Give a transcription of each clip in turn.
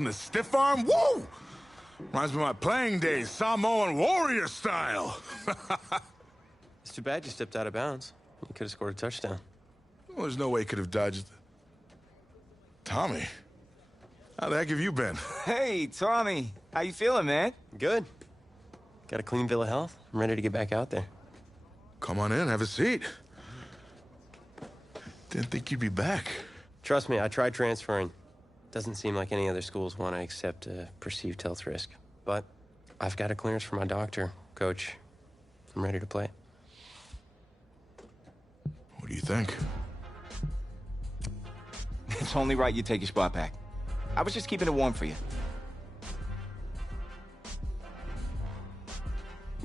The stiff arm, woo! Reminds me of my playing days, Samoan warrior style. It's too bad you stepped out of bounds. You could have scored a touchdown. Well, there's no way he could have dodged. Tommy, how the heck have you been? Hey, Tommy. How you feeling, man? Good. Got a clean bill of health. I'm ready to get back out there. Come on in, have a seat. Didn't think you'd be back. Trust me, I tried transferring. Doesn't seem like any other schools want to accept a perceived health risk. But I've got a clearance from my doctor, Coach. I'm ready to play. What do you think? It's only right you take your spot back. I was just keeping it warm for you.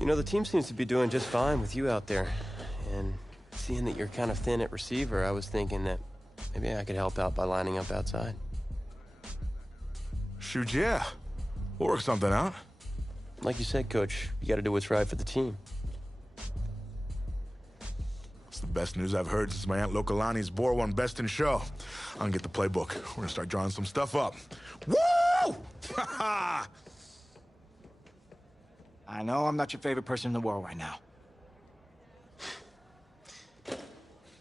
You know, the team seems to be doing just fine with you out there. And seeing that you're kind of thin at receiver, I was thinking that maybe I could help out by lining up outside. Shoot, yeah. We'll work something out. Like you said, Coach, you got to do what's right for the team. It's the best news I've heard since my Aunt Lokalani's Boar won Best in Show. I'm gonna get the playbook. We're gonna start drawing some stuff up. Woo! Ha I know I'm not your favorite person in the world right now.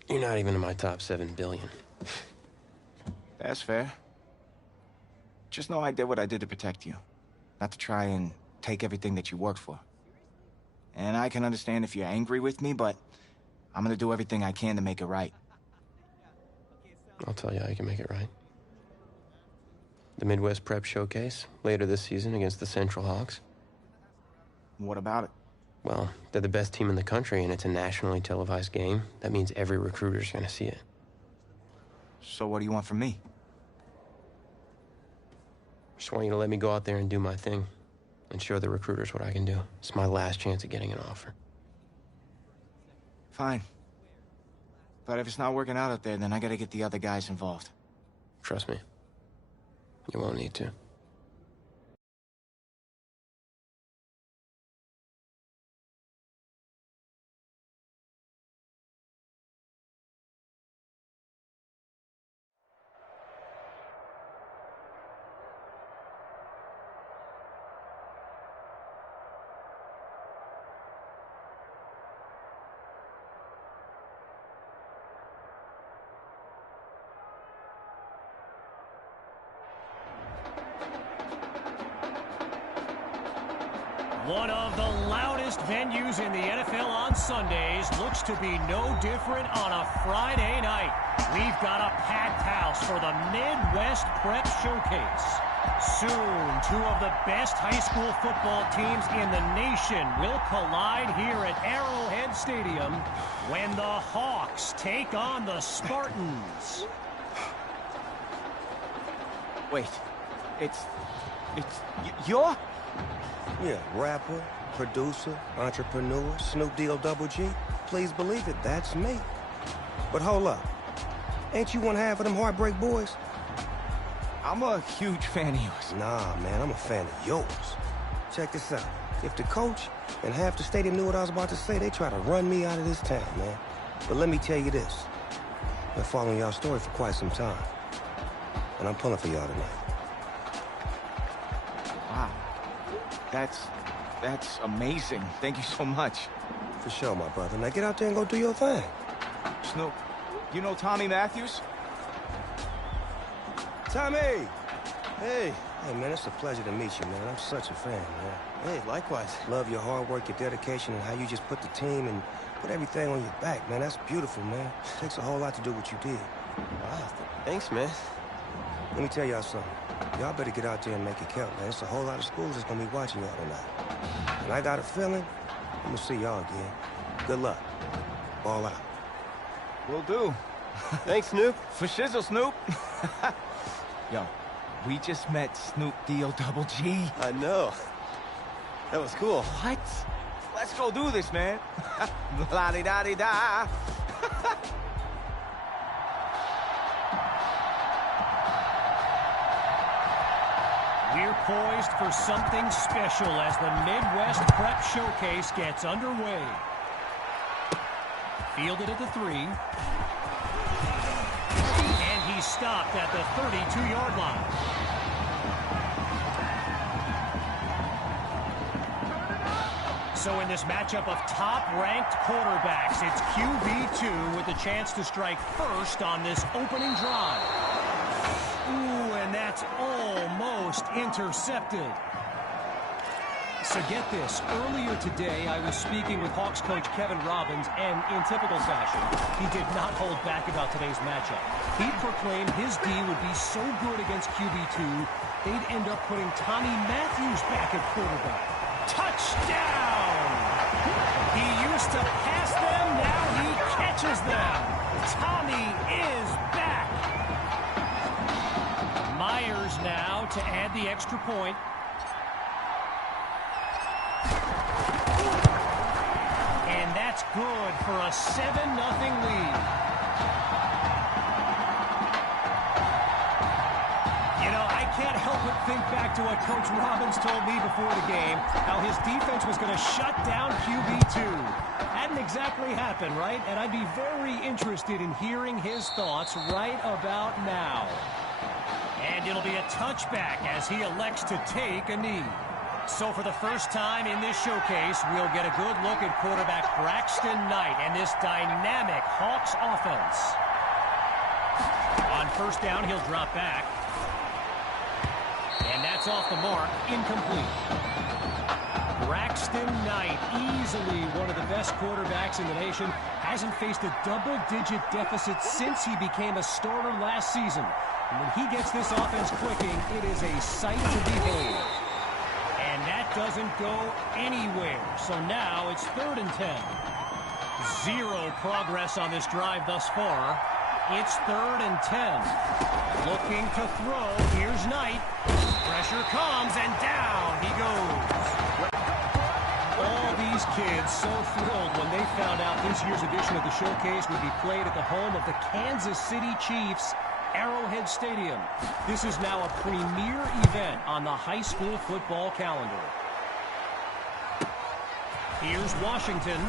You're not even in my top 7 billion. That's fair. Just know I did what I did to protect you. Not to try and take everything that you worked for. And I can understand if you're angry with me, but I'm gonna do everything I can to make it right. I'll tell you how you can make it right. The Midwest Prep Showcase, later this season against the Central Hawks. What about it? Well, they're the best team in the country, and it's a nationally televised game. That means every recruiter's gonna see it. So what do you want from me? Just want you to let me go out there and do my thing, and show the recruiters what I can do. It's my last chance at getting an offer. Fine. But if it's not working out there, then I gotta get the other guys involved. Trust me, you won't need to. One of the loudest venues in the NFL on Sundays looks to be no different on a Friday night. We've got a packed house for the Midwest Prep Showcase. Soon, 2 of the best high school football teams in the nation will collide here at Arrowhead Stadium when the Hawks take on the Spartans. Wait, you're? Yeah, rapper, producer, entrepreneur, Snoop D-O double G. Please believe it, that's me. But hold up. Ain't you one half of them Heartbreak Boys? I'm a huge fan of yours. Nah, man, I'm a fan of yours. Check this out. If the coach and half the stadium knew what I was about to say, they try to run me out of this town, man. But let me tell you this. I've been following y'all's story for quite some time. And I'm pulling for y'all tonight. Wow. That's amazing. Thank you so much. For sure, my brother. Now get out there and go do your thing. Snoop, you know Tommy Matthews? Tommy! Hey, man, it's a pleasure to meet you, man. I'm such a fan, man. Hey, likewise. Love your hard work, your dedication, and how you just put the team and put everything on your back, man. That's beautiful, man. It takes a whole lot to do what you did. Wow, thanks, man. Let me tell y'all something. Y'all better get out there and make it count, man. It's a whole lot of schools that's gonna be watching y'all tonight. And I got a feeling I'm gonna see y'all again. Good luck. Ball out. Will do. Thanks, Snoop. For shizzle, Snoop. Yo, we just met Snoop D-O double G. I know. That was cool. What? Let's go do this, man. La-di-da-di-da. We're poised for something special as the Midwest Prep Showcase gets underway. Fielded at the 3. And he's stopped at the 32-yard line. So in this matchup of top-ranked quarterbacks, it's QB2 with a chance to strike first on this opening drive. Ooh, and that's almost intercepted. So get this, earlier today I was speaking with Hawks coach Kevin Robbins, and in typical fashion, he did not hold back about today's matchup. He proclaimed his D would be so good against QB2, they'd end up putting Tommy Matthews back at quarterback. Touchdown! He used to pass them, now he catches them. Tommy is back. Myers now to add the extra point. And that's good for a 7-0 lead. You know, I can't help but think back to what Coach Robbins told me before the game, how his defense was going to shut down QB2. Hadn't exactly happened, right? And I'd be very interested in hearing his thoughts right about now. And it'll be a touchback as he elects to take a knee. So for the first time in this showcase, we'll get a good look at quarterback Braxton Knight and this dynamic Hawks offense. On first down, he'll drop back. And that's off the mark, incomplete. Braxton Knight, easily one of the best quarterbacks in the nation, hasn't faced a double-digit deficit since he became a starter last season. And when he gets this offense clicking, it is a sight to behold. And that doesn't go anywhere. So now it's 3rd and 10. Zero progress on this drive thus far. It's 3rd and 10. Looking to throw. Here's Knight. Pressure comes and down he goes. All these kids so thrilled when they found out this year's edition of the showcase would be played at the home of the Kansas City Chiefs, Arrowhead Stadium. This is now a premier event on the high school football calendar. Here's Washington.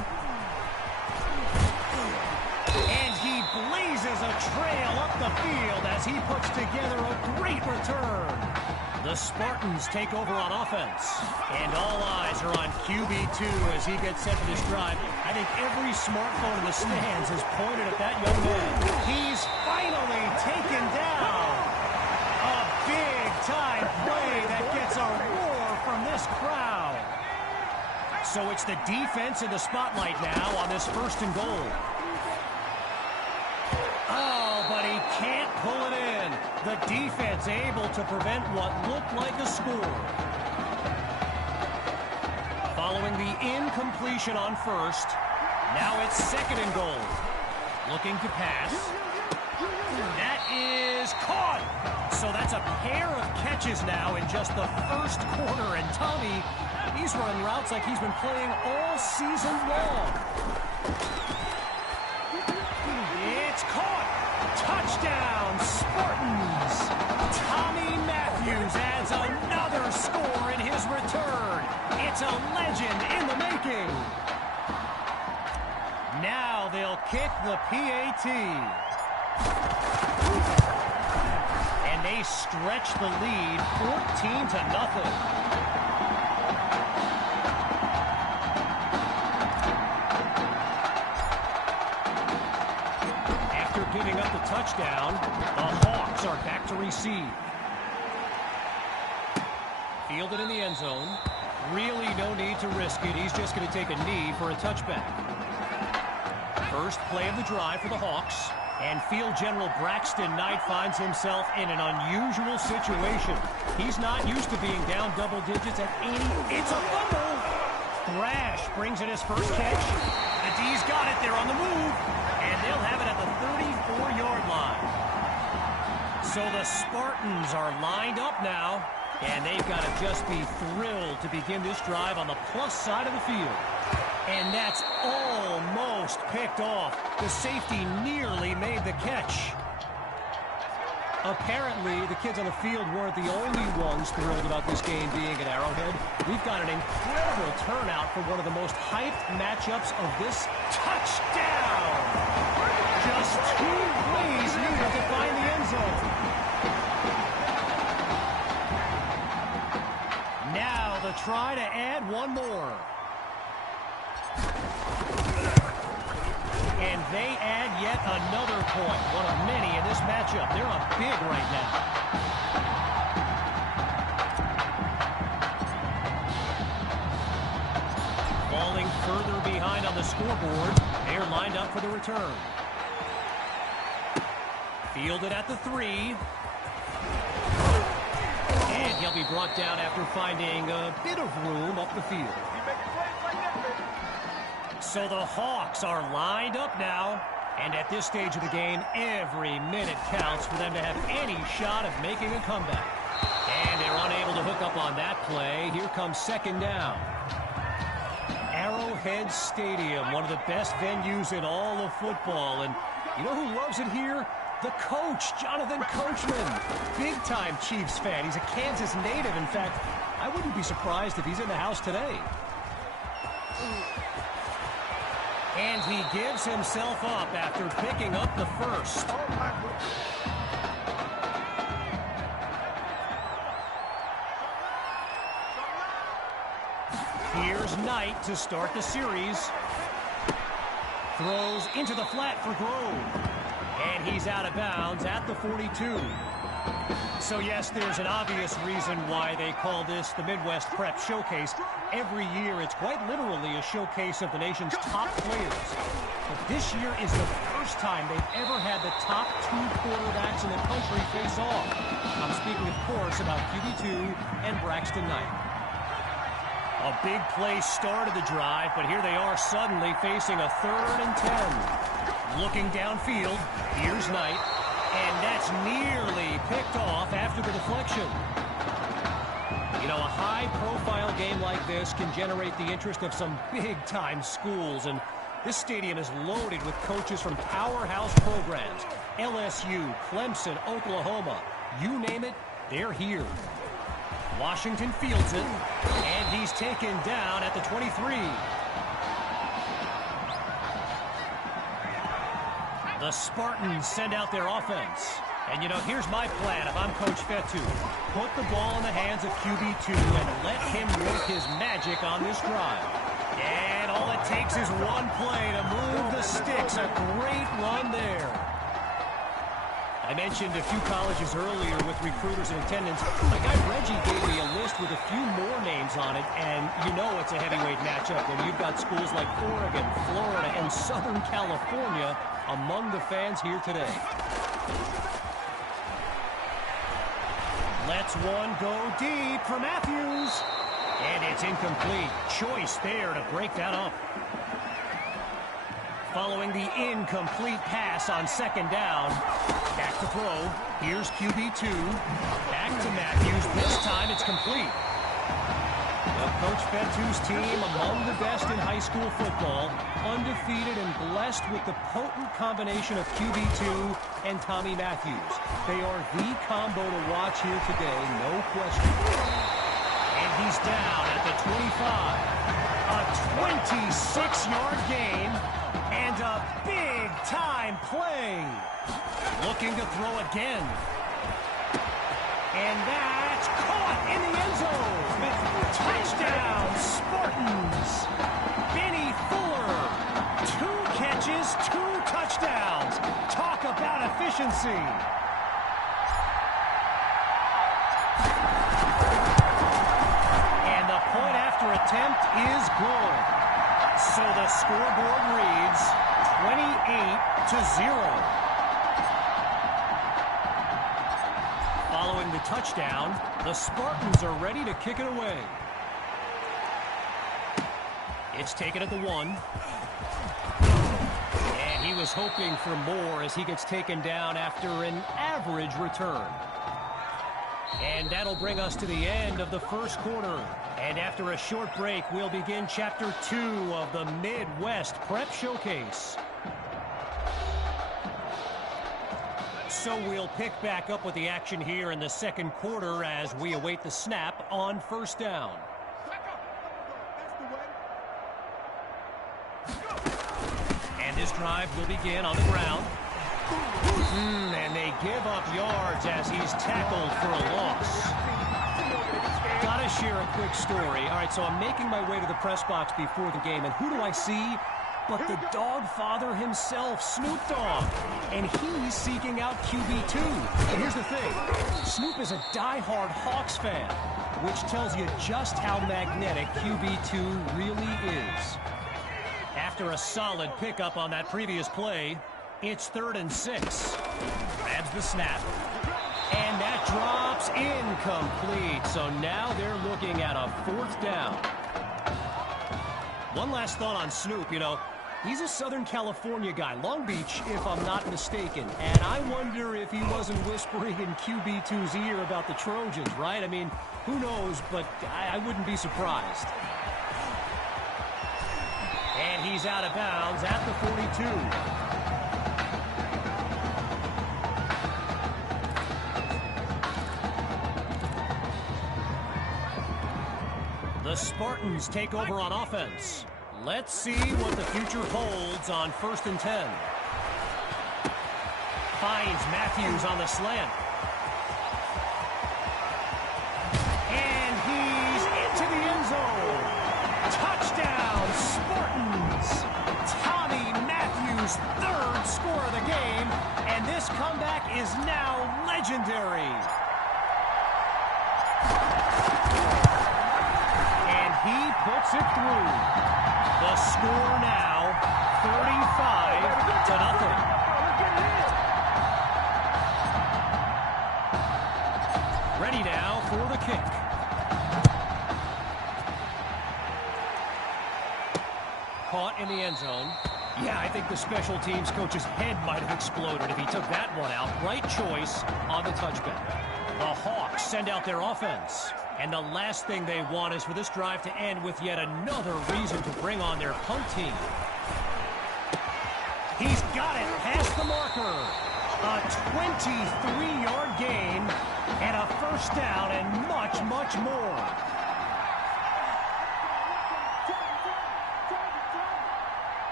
And he blazes a trail up the field as he puts together a great return. The Spartans take over on offense. And all eyes are on QB2 as he gets set for this drive. I think every smartphone in the stands is pointed at that young man. He's finally taken down. A big-time play that gets a roar from this crowd. So it's the defense in the spotlight now on this 1st and goal. Oh, but he can't pull it in. The defense able to prevent what looked like a score. Following the incompletion on first, now it's 2nd and goal. Looking to pass. That is caught. So that's a pair of catches now in just the 1st quarter. And Tommy, he's running routes like he's been playing all season long. It's caught. Touchdown, Spartans. Tommy Matthews adds another score in his return. It's a legend in the making. Now they'll kick the PAT. And they stretch the lead 14-0. Giving up the touchdown, the Hawks are back to receive. Fielded in the end zone. Really no need to risk it. He's just going to take a knee for a touchback. First play of the drive for the Hawks. And field general Braxton Knight finds himself in an unusual situation. He's not used to being down double digits at any... It's a fumble! Thrash brings in his first catch. The D's got it. They're on the move. And they'll have it at the 34-yard line. So the Spartans are lined up now. And they've got to just be thrilled to begin this drive on the plus side of the field. And that's almost picked off. The safety nearly made the catch. Apparently, the kids on the field weren't the only ones thrilled about this game being at Arrowhead. We've got an incredible turnout for one of the most hyped matchups of this. Touchdown! Just 2 plays needed to find the end zone. Now the try to add one more. And they add yet another point. One of many in this matchup. They're up big right now. Falling further behind on the scoreboard. They're lined up for the return. Fielded at the 3. And he'll be brought down after finding a bit of room up the field. So the Hawks are lined up now. And at this stage of the game, every minute counts for them to have any shot of making a comeback. And they're unable to hook up on that play. Here comes second down. Arrowhead Stadium, one of the best venues in all of football. And you know who loves it here? The coach, Jonathan Coachman. Big-time Chiefs fan. He's a Kansas native. In fact, I wouldn't be surprised if he's in the house today. And he gives himself up after picking up the first. Here's Knight to start the series. Throws into the flat for Grove. And he's out of bounds at the 42. So yes, there's an obvious reason why they call this the Midwest Prep Showcase. Every year, it's quite literally a showcase of the nation's top players. But this year is the first time they've ever had the top 2 quarterbacks in the country face off. I'm speaking, of course, about QB2 and Braxton Knight. A big play started the drive, but here they are suddenly facing a 3rd and 10. Looking downfield, here's Knight, and that's nearly picked off after the deflection. You know, a high-profile game like this can generate the interest of some big-time schools, and this stadium is loaded with coaches from powerhouse programs. LSU, Clemson, Oklahoma, you name it, they're here. Washington fields it, and he's taken down at the 23. The Spartans send out their offense. And, you know, here's my plan if I'm Coach Fetu. Put the ball in the hands of QB2 and let him work his magic on this drive. And all it takes is one play to move the sticks. A great run there. I mentioned a few colleges earlier with recruiters in attendance. My guy Reggie gave me a list with a few more names on it, and you know it's a heavyweight matchup when you've got schools like Oregon, Florida, and Southern California among the fans here today. Lets one go deep for Matthews, and it's incomplete. Choice there to break that up. Following the incomplete pass on second down. Back to throw. Here's QB2. Back to Matthews. This time it's complete. Well, Coach Fetu's team among the best in high school football. Undefeated and blessed with the potent combination of QB2 and Tommy Matthews. They are the combo to watch here today, no question. And he's down at the 25. A 26-yard gain. And a big-time play. Looking to throw again. And that's caught in the end zone. Touchdown, Spartans. Benny Fuller. 2 catches, 2 touchdowns. Talk about efficiency. And the point after attempt is good. So the scoreboard reads 28-0. Following the touchdown, the Spartans are ready to kick it away. It's taken at the 1. And he was hoping for more as he gets taken down after an average return. And that'll bring us to the end of the first quarter. And after a short break, we'll begin Chapter 2 of the Midwest Prep Showcase. So we'll pick back up with the action here in the second quarter as we await the snap on first down. And this drive will begin on the ground. And they give up yards as he's tackled for a loss. Gotta share a quick story. All right, so I'm making my way to the press box before the game, and who do I see? but the dog father himself, Snoop Dogg. And he's seeking out QB2. And here's the thing. Snoop is a diehard Hawks fan, which tells you just how magnetic QB2 really is. After a solid pickup on that previous play, it's 3rd and 6. Grabs the snap. And that drops incomplete. So now they're looking at a 4th down. One last thought on Snoop. You know, he's a Southern California guy, Long Beach, if I'm not mistaken. And I wonder if he wasn't whispering in QB2's ear about the Trojans, right? I mean, who knows, but I wouldn't be surprised. And he's out of bounds at the 42. The Spartans take over on offense. Let's see what the future holds on 1st and 10. Finds Matthews on the slant. And he's into the end zone. Touchdown, Spartans! Tommy Matthews' 3rd score of the game, and this comeback is now legendary. He puts it through. The score now, 35-0. Ready now for the kick. Caught in the end zone. Yeah, I think the special teams coach's head might have exploded if he took that one out. Right choice on the touchback. The Hawks send out their offense. And the last thing they want is for this drive to end with yet another reason to bring on their punt team. He's got it past the marker. A 23-yard gain and a 1st down and much, much more.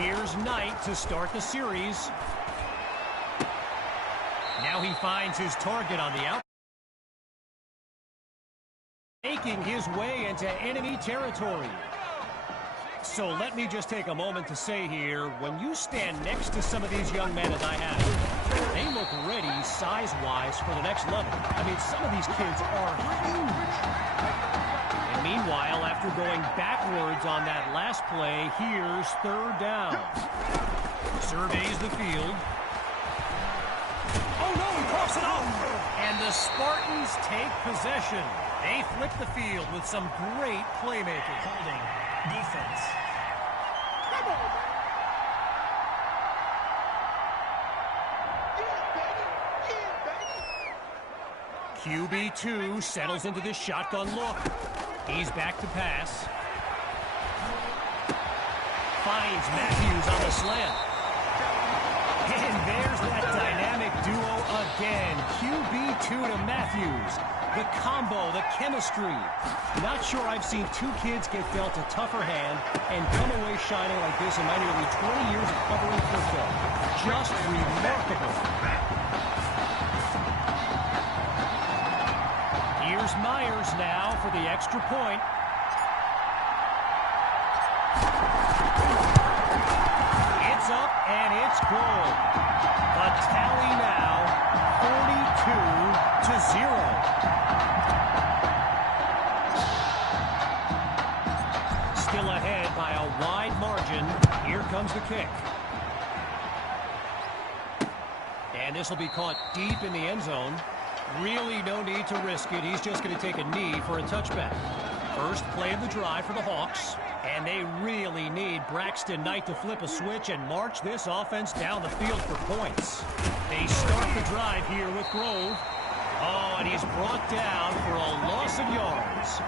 Here's Knight to start the series. Now he finds his target on the out. Making his way into enemy territory. So let me just take a moment to say here, when you stand next to some of these young men as I have, they look ready size-wise for the next level. I mean, some of these kids are huge. And meanwhile, after going backwards on that last play, here's 3rd down. Surveys the field. Oh no, he coughs it up! And the Spartans take possession. They flip the field with some great playmaking. Holding defense. QB2 settles into this shotgun look. He's back to pass. Finds Matthews on the slant. And there's that dynamic duo again. QB2 to Matthews. The combo, the chemistry. Not sure I've seen two kids get dealt a tougher hand and come away shining like this in my nearly 20 years of covering football. Just remarkable. Here's Myers now for the extra point. It's up and it's good. The tally now 42-0. Still ahead by a wide margin. Here comes the kick. And this will be caught deep in the end zone. Really no need to risk it. He's just going to take a knee for a touchback. First play of the drive for the Hawks. And they really need Braxton Knight to flip a switch and march this offense down the field for points. They start the drive here with Grove. Oh, and he's brought down for a loss of yards.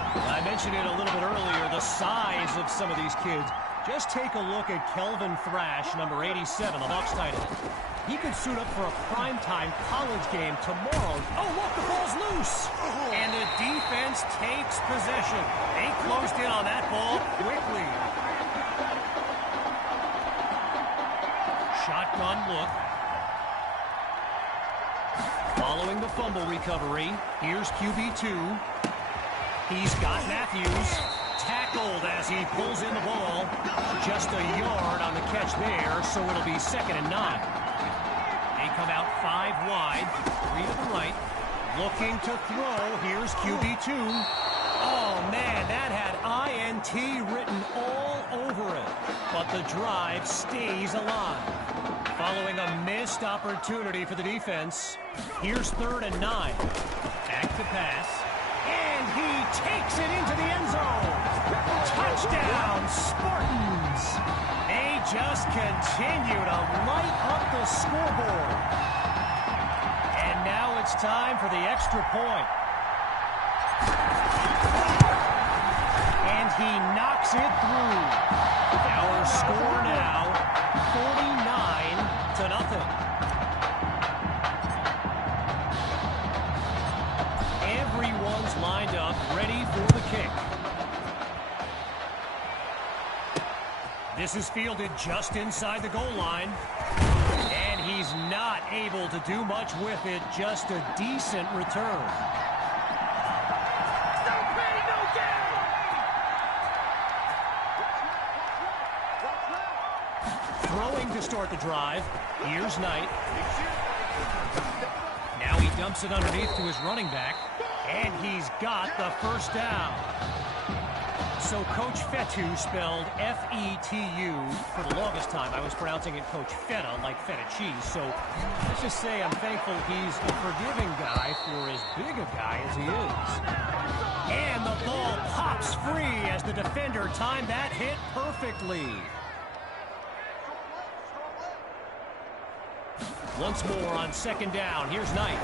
I mentioned it a little bit earlier, the size of some of these kids. Just take a look at Kelvin Thrash, number 87, the Hawks tight end. He could suit up for a primetime college game tomorrow. Oh, look, the ball's loose. And the defense takes possession. They closed in on that ball quickly. Shotgun look. Following the fumble recovery, here's QB2. He's got Matthews. Tackle tackled as he pulls in the ball. Just a yard on the catch there, so it'll be 2nd and 9. They come out 5 wide, 3 to the right. Looking to throw. Here's QB2. Oh, man, that had INT written all over it. But the drive stays alive. Following a missed opportunity for the defense, here's 3rd and 9. Back to pass. And he takes it into the end zone. Touchdown, Spartans. They just continue to light up the scoreboard. And now it's time for the extra point. And he knocks it through. Our score now, 49-0. Everyone's lined up, ready for the kick. This is fielded just inside the goal line. And he's not able to do much with it, just a decent return. Throwing to start the drive. Here's Knight. Now he dumps it underneath to his running back. And he's got the first down. So Coach Fetu spelled F-E-T-U for the longest time. I was pronouncing it Coach Feta, like feta cheese. So let's just say I'm thankful he's a forgiving guy for as big a guy as he is. And the ball pops free as the defender timed that hit perfectly. Once more on 2nd down. Here's Knight.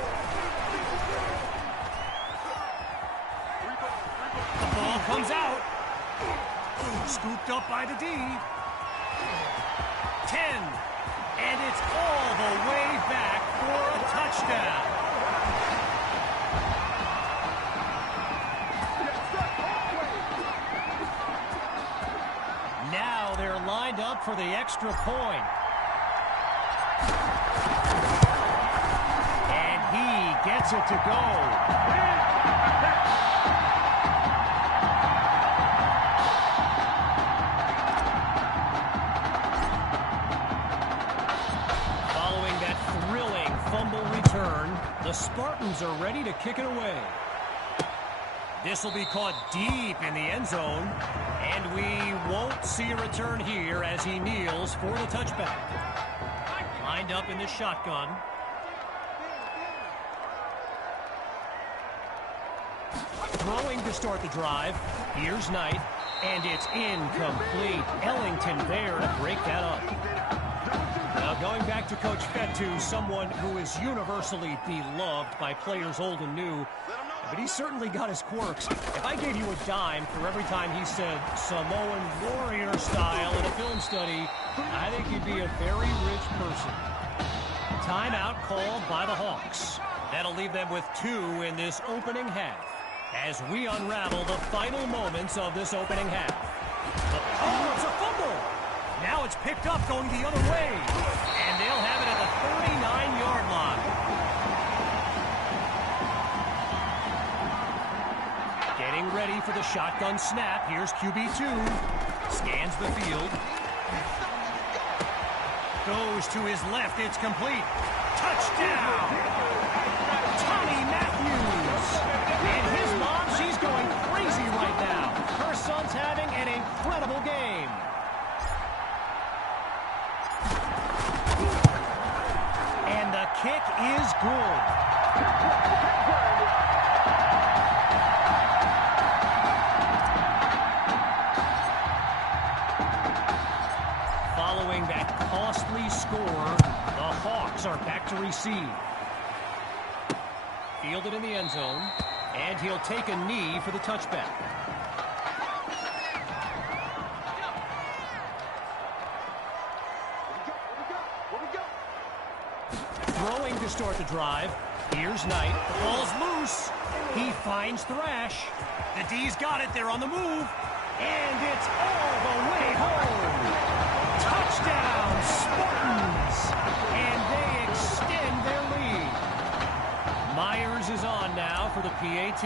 The ball comes out. Scooped up by the D. 10. And it's all the way back for a touchdown. Now they're lined up for the extra point. And he gets it to go. The Spartans are ready to kick it away. This will be caught deep in the end zone, and we won't see a return here as he kneels for the touchback. Lined up in the shotgun. Throwing to start the drive. Here's Knight, and it's incomplete. Ellington there to break that up. Now going back to Coach Fetu, someone who is universally beloved by players old and new, but he's certainly got his quirks. If I gave you a dime for every time he said Samoan warrior style in a film study, I think you'd be a very rich person. Timeout called by the Hawks. That'll leave them with 2 in this opening half as we unravel the final moments of this opening half. Oh, it's a fumble! Now it's picked up going the other way. And they'll have it at the 39-yard line. Getting ready for the shotgun snap. Here's QB2. Scans the field. Goes to his left. It's complete. Touchdown! Tommy Matthews. And his mom, she's going crazy right now. Her son's having an incredible game. And the kick is good. Following that costly score, the Hawks are back to receive. Fielded in the end zone, and he'll take a knee for the touchback. Throwing to start the drive. Here's Knight. The ball's loose. He finds Thrash. The D's got it. They're on the move. And it's all the way home. Touchdown, Spartans. And they extend their lead. Myers is on now for the PAT.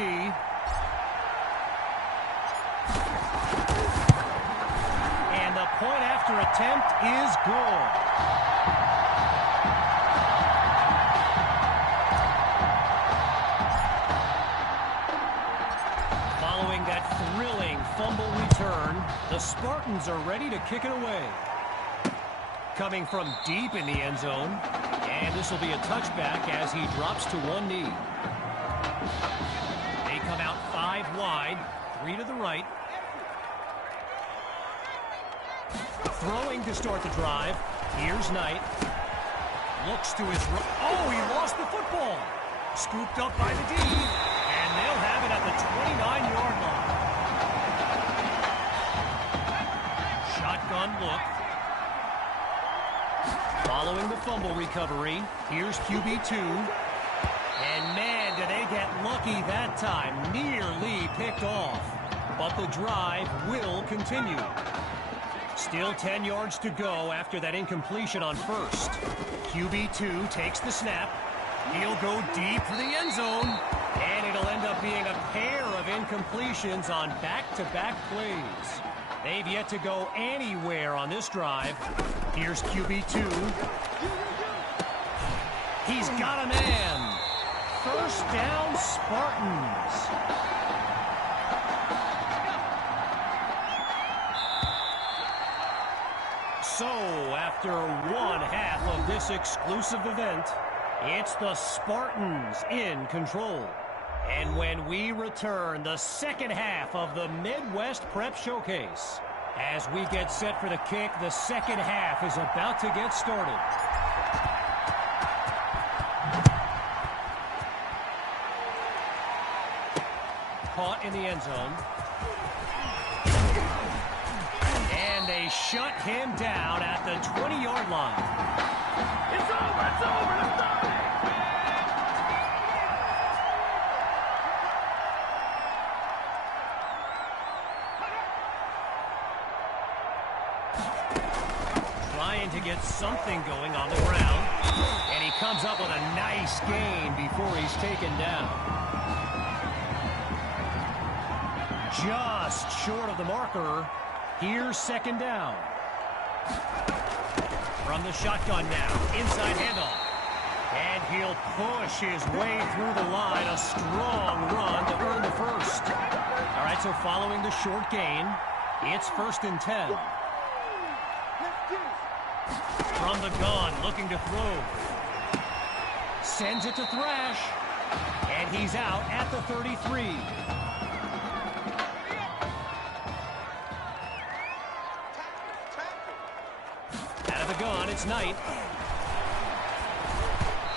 extra attempt is good. Following that thrilling fumble return, the Spartans are ready to kick it away. Coming from deep in the end zone, and this will be a touchback as he drops to one knee. They come out 5 wide, 3 to the right. Throwing to start the drive. Here's Knight. Looks to his right. Oh, he lost the football. Scooped up by the D, and they'll have it at the 29-yard line. Shotgun look. Following the fumble recovery, here's QB2. And man, did they get lucky that time. Nearly picked off. But the drive will continue. Still 10 yards to go after that incompletion on first. QB2 takes the snap. He'll go deep for the end zone. And it'll end up being a pair of incompletions on back-to-back plays. They've yet to go anywhere on this drive. Here's QB2. He's got a man. First down, Spartans. So, after one half of this exclusive event, it's the Spartans in control. And when we return, the second half of the Midwest Prep Showcase. As we get set for the kick, the second half is about to get started. Caught in the end zone. And they shut him down at the 20-yard line. It's over, it's over, it's over! Trying to get something going on the ground. And he comes up with a nice gain before he's taken down. Just short of the marker. Here's second down. From the shotgun now. Inside handoff. And he'll push his way through the line. A strong run to earn the first. All right, so following the short gain, it's 1st and 10. From the gun, looking to throw. Sends it to Thrash. And he's out at the 33. Out of the gun, it's Knight.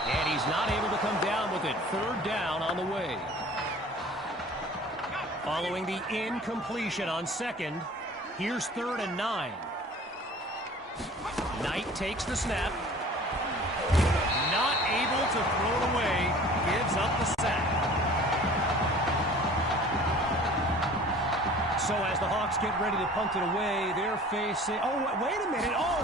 And he's not able to come down with it. 3rd down on the way. Following the incompletion on second, here's 3rd and 9. Knight takes the snap. Not able to throw it away. Gives up the sack. So as the Hawks get ready to punt it away, they're facing... Oh, wait a minute. Oh,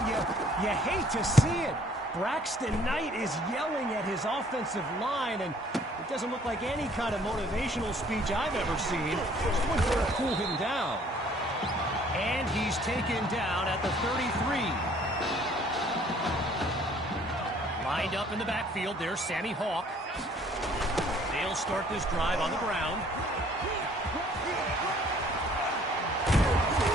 you hate to see it. Braxton Knight is yelling at his offensive line, and it doesn't look like any kind of motivational speech I've ever seen. Just went there to cool him down. And he's taken down at the 33. Lined up in the backfield, there's Sammy Hawk. They'll start this drive on the ground.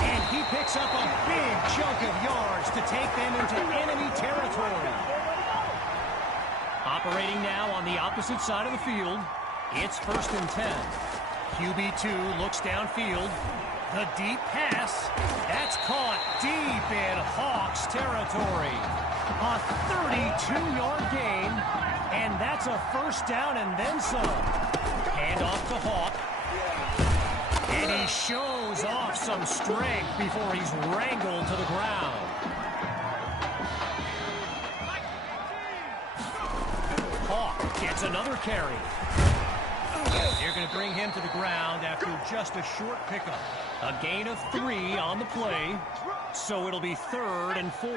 And he picks up a big chunk of yards to take them into enemy territory. Operating now on the opposite side of the field, it's 1st and 10. QB2 looks downfield. The deep pass, that's caught deep in Hawks territory. A 32-yard gain, and that's a 1st down and then some. Hand off to Hawk. And he shows off some strength before he's wrangled to the ground. Hawk gets another carry. They're going to bring him to the ground after just a short pickup. A gain of 3 on the play, so it'll be 3rd and 4.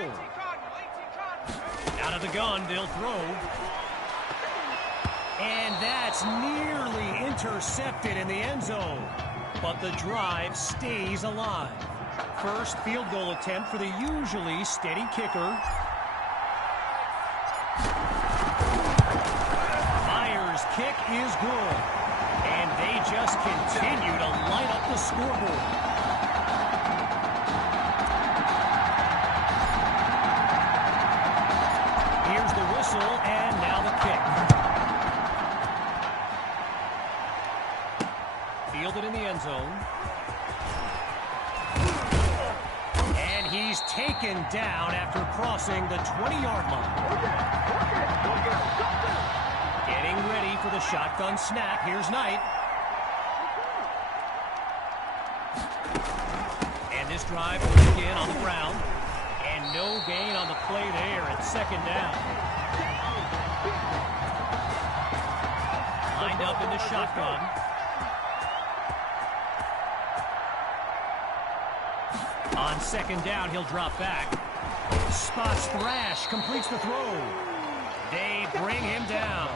Out of the gun, they'll throw. And that's nearly intercepted in the end zone. But the drive stays alive. First field goal attempt for the usually steady kicker. Myers' kick is good. And they just continue to light up the scoreboard. Here's the whistle, and now the kick. Fielded in the end zone. And he's taken down after crossing the 20-yard line. Getting ready for the shotgun snap. Here's Knight. And this drive will begin on the ground. And no gain on the play there at second down. Lined up in the shotgun. On second down, he'll drop back. Spots Thrash, completes the throw. They bring him down.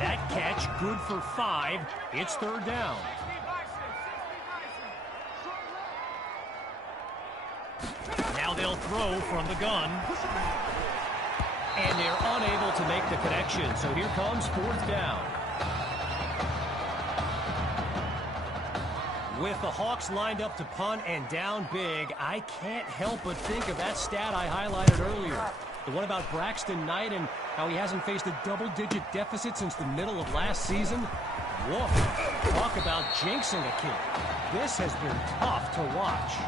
That catch, good for 5. It's third down. Now they'll throw from the gun. And they're unable to make the connection, so here comes fourth down. With the Hawks lined up to punt and down big, I can't help but think of that stat I highlighted earlier. The one about Braxton Knight and how he hasn't faced a double-digit deficit since the middle of last season. Whoa, talk about jinxing a kid. This has been tough to watch.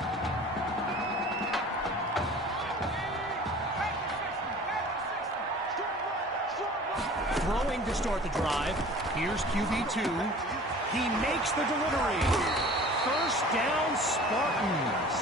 Throwing to start the drive. Here's QB2. He makes the delivery. First down, Spartans.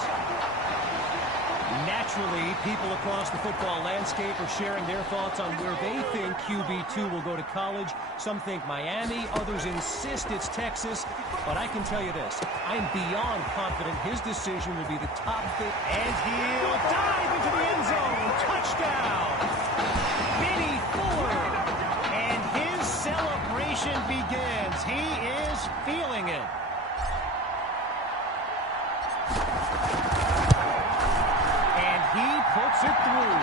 Naturally, people across the football landscape are sharing their thoughts on where they think QB2 will go to college. Some think Miami, others insist it's Texas. But I can tell you this, I'm beyond confident his decision will be the top fit. And he'll dive into the end zone. Touchdown! Benny Fuller. And his celebration begins. He is feeling it. He puts it through.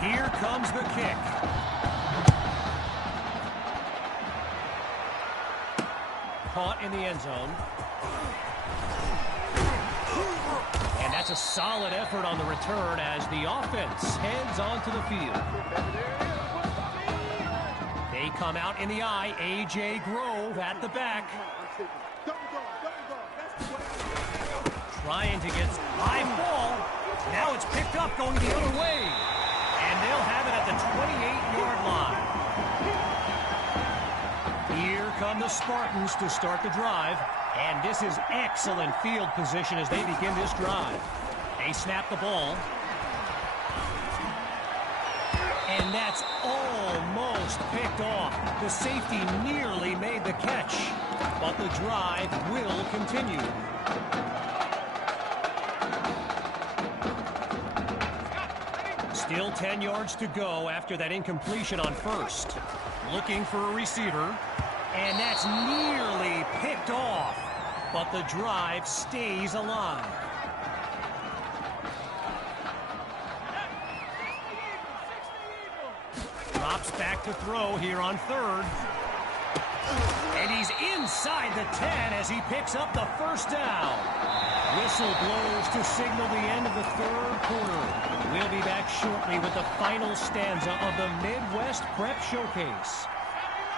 Here comes the kick. Caught in the end zone. And that's a solid effort on the return as the offense heads onto the field. They come out in the eye. A.J. Grove at the back. Trying to get high ball. Now it's picked up going the other way. And they'll have it at the 28-yard line. Here come the Spartans to start the drive. And this is excellent field position as they begin this drive. They snap the ball. And that's almost picked off. The safety nearly made the catch, but the drive will continue. Still 10 yards to go after that incompletion on first. Looking for a receiver, and that's nearly picked off, but the drive stays alive. Drops back to throw here on third. And he's inside the 10 as he picks up the first down. Whistle blows to signal the end of the third quarter. We'll be back shortly with the final stanza of the Midwest Prep Showcase.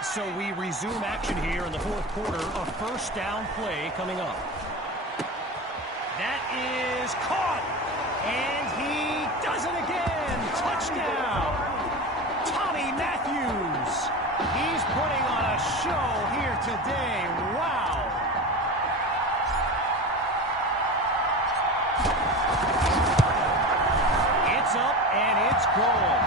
So we resume action here in the fourth quarter. A first down play coming up. That is caught. And he does it again. Touchdown. Tommy Matthews. He's putting on a show here today. Wow. It's up and it's gone.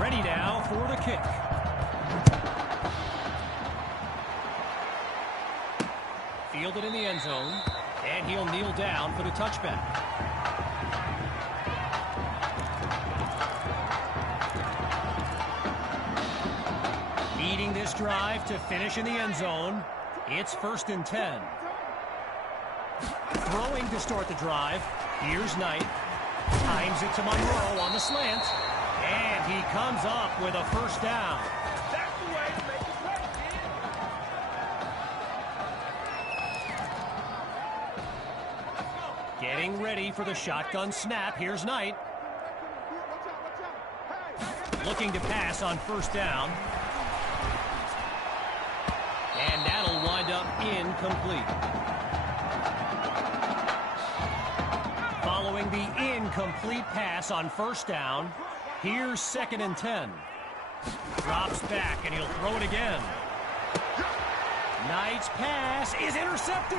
Ready now for the kick. Fielded in the end zone, and he'll kneel down for the touchback. Leading this drive to finish in the end zone. It's 1st and 10. Throwing to start the drive. Here's Knight. Times it to Monroe on the slant. And he comes up with a 1st down. That's the way to make it work, kid. Getting ready for the shotgun snap. Here's Knight. Looking to pass on 1st down. And that'll wind up incomplete. Following the incomplete pass on 1st down, here's 2nd and 10. Drops back, and he'll throw it again. Knight's pass is intercepted.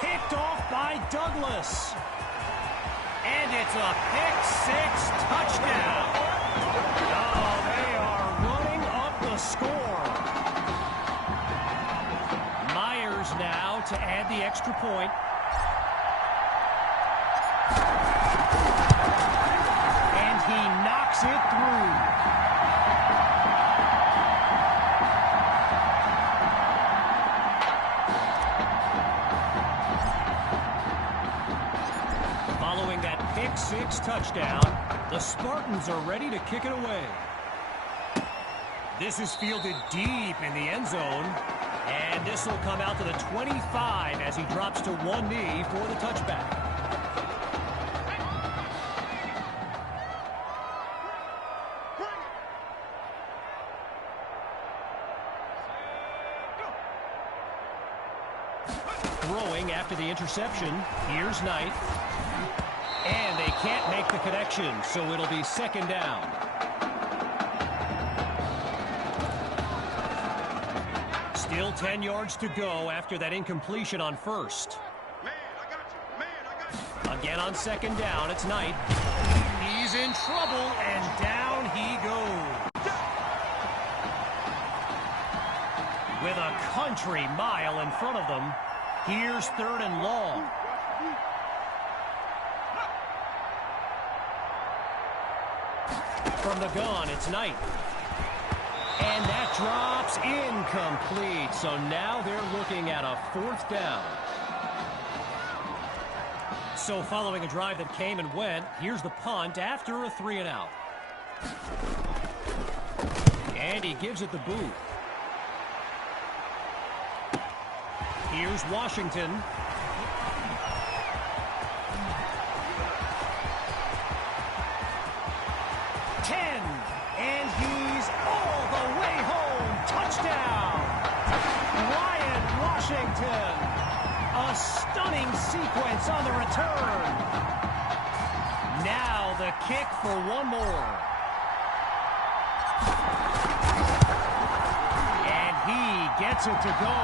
Picked off by Douglas. And it's a pick-6 touchdown. Oh, they are running up the score. Myers now to add the extra point. And he knocks it through. Following that pick-6 touchdown, the Spartans are ready to kick it away. This is fielded deep in the end zone. And this will come out to the 25 as he drops to one knee for the touchback. Throwing after the interception. Here's Knight. And they can't make the connection, so it'll be 2nd down. Still 10 yards to go after that incompletion on 1st. Again on 2nd down, it's Knight. He's in trouble, and down he goes. With a country mile in front of them, here's 3rd and long. From the gun, it's Knight. And that drops incomplete. So now they're looking at a 4th down. So following a drive that came and went, here's the punt after a 3-and-out. And he gives it the boot. Here's Washington. And he's all the way home. Touchdown! Ryan Washington. A stunning sequence on the return. Now the kick for one more. And he gets it to go.